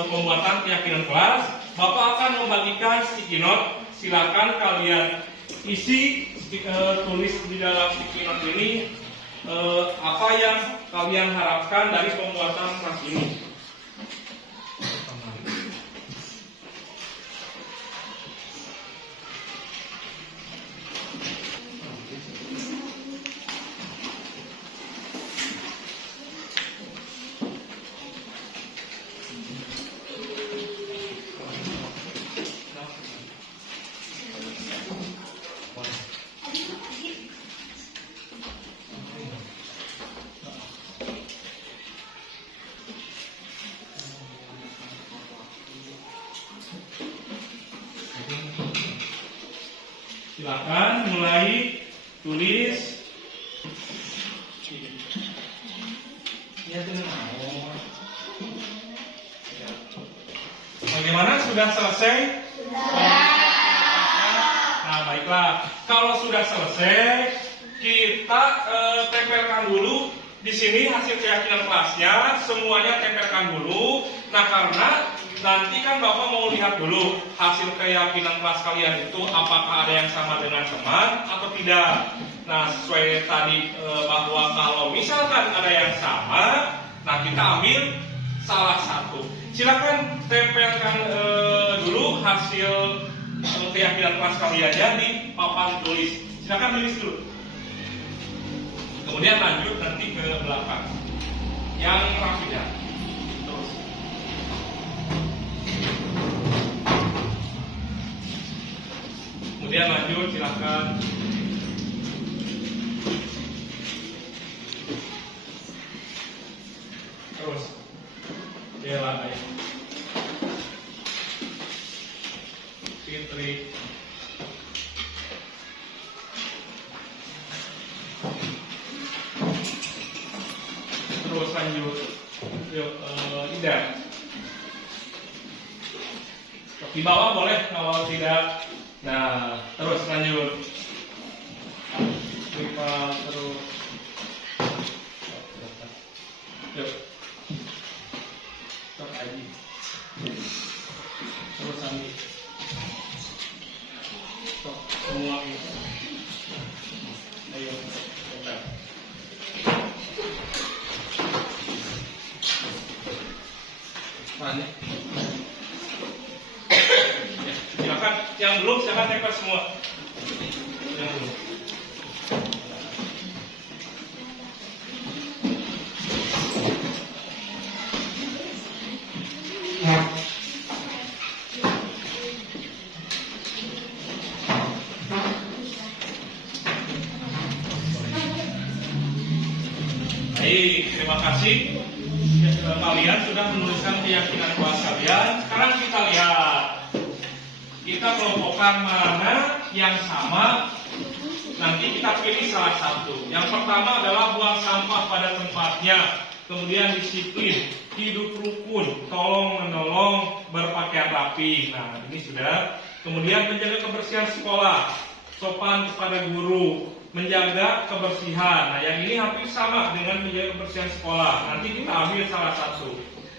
pembuatan keyakinan kelas. Bapak akan membagikan sticky note. Silakan kalian isi, tulis di dalam sticky note ini apa yang kalian harapkan dari pembuatan kelas ini. Silakan mulai tulis. Bagaimana, sudah selesai? Nah baiklah, kalau sudah selesai kita tempelkan dulu di sini hasil keyakinan kelasnya, semuanya tempelkan dulu. Nah karena nanti kan Bapak mau lihat dulu hasil keyakinan kelas kalian itu apakah ada yang sama dengan teman atau tidak. Nah sesuai tadi bahwa kalau misalkan ada yang sama, nah kita ambil salah satu. Silakan tempelkan dulu hasil keyakinan kelas kalian di papan tulis. Silakan tulis dulu. Kemudian lanjut nanti ke belakang. Yang rapi ya. Terus. Kemudian lanjut, silakan. Terus. Bella Ayah. Fitri. Terus lanjut. Yuk, Ida. Di bawah boleh kalau tidak. Nah, terus lanjut. Rival terus. Yuk. Stop Aji. Terus Andi. Stop semua ini. Ayo, bentar. Mana? Ya, silakan yang belum silakan tempel semua. Yang belum. Baik, terima kasih. Kalian sudah menuliskan keyakinan kelas kalian. Sekarang kita lihat, kita kelompokkan mana yang sama. Nanti kita pilih salah satu. Yang pertama adalah buang sampah pada tempatnya. Kemudian disiplin, hidup rukun, tolong menolong, berpakaian rapi. Nah ini sudah. Kemudian menjaga kebersihan sekolah, sopan kepada guru, menjaga kebersihan. Nah yang ini hampir sama dengan menjaga kebersihan sekolah. Nanti kita ambil salah satu.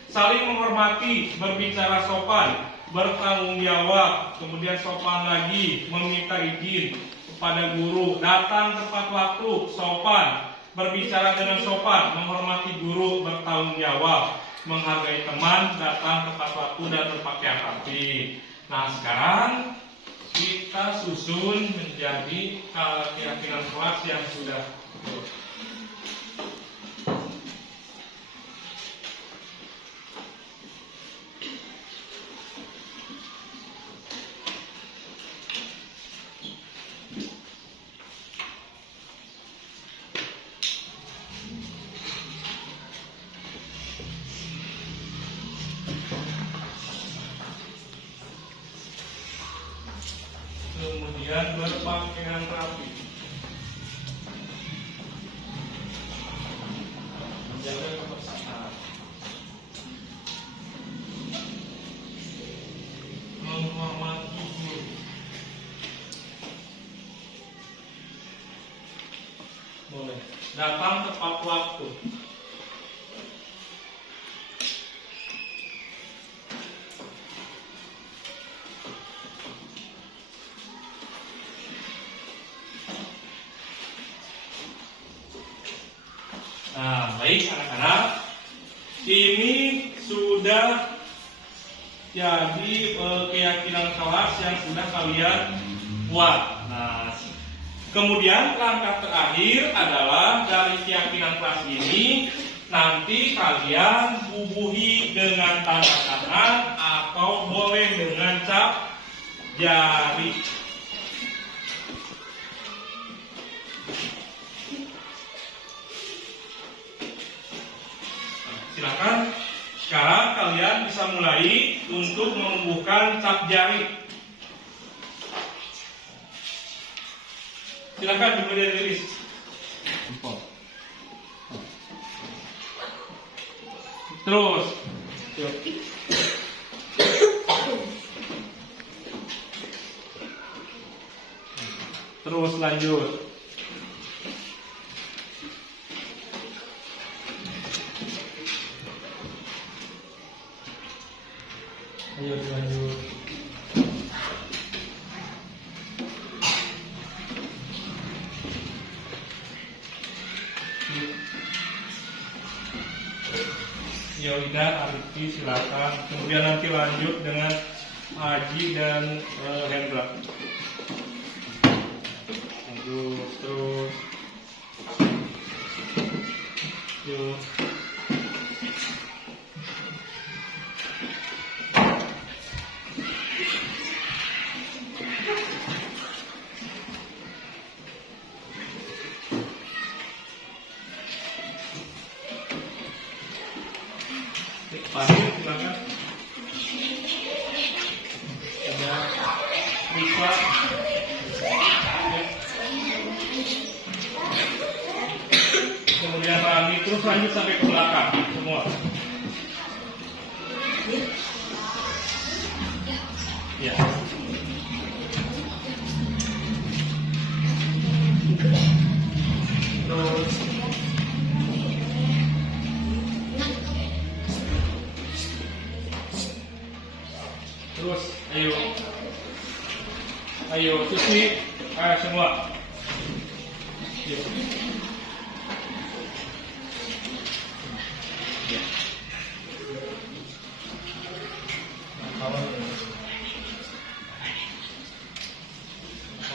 Saling menghormati, berbicara sopan, bertanggung jawab, kemudian sopan lagi, meminta izin kepada guru, datang tepat waktu, sopan, berbicara dengan sopan, menghormati guru, bertanggung jawab, menghargai teman, datang tepat waktu dan berpakaian rapi. Nah, sekarang kita susun menjadi keyakinan kelas yang sudah kemudian berpakaian rapi, menjaga kebersihan, menghormati guru, boleh datang tepat waktu, Nah, baik anak-anak, ini sudah jadi keyakinan kelas yang sudah kalian buat. Nah, kemudian langkah terakhir adalah dari keyakinan kelas ini nanti kalian bubuhi dengan tanda tangan atau boleh dengan cap jari. Silakan, sekarang kalian bisa mulai untuk menumbuhkan cap jari. Silakan dimulai dari Riris. Terus, terus lanjut. Ayo lanjut. Yauda, Arifki silakan. Kemudian nanti lanjut dengan Aji dan Hendra. Lanjut terus. Yuk. Pasir silakan. Ada Risa. Kemudian Rani, terus lanjut sampai ke belakang semua. Ya. Terus Terus, ayo, Susi, ayo semua. Yuk. Ya. Nah, kalau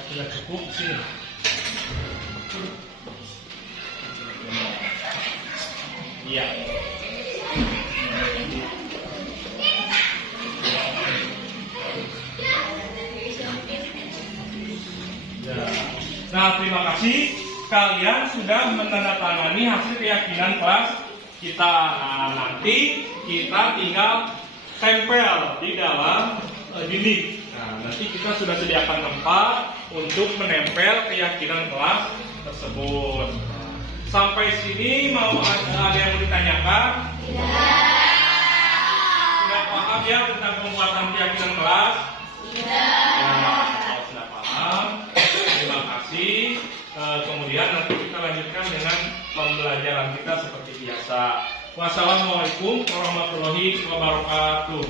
sudah cukup, sini. Iya. Nah, terima kasih kalian sudah menandatangani hasil keyakinan kelas kita. Nah, nanti kita tinggal tempel di dalam dinding. Nah, nanti kita sudah sediakan tempat untuk menempel keyakinan kelas tersebut. Sampai sini mau ada yang mau ditanyakan? Tidak. Sudah paham ya tentang pembuatan keyakinan kelas? Tidak. Nah, kalau sudah paham, terima kasih. Kemudian nanti kita lanjutkan dengan pembelajaran kita seperti biasa. Wassalamualaikum warahmatullahi wabarakatuh.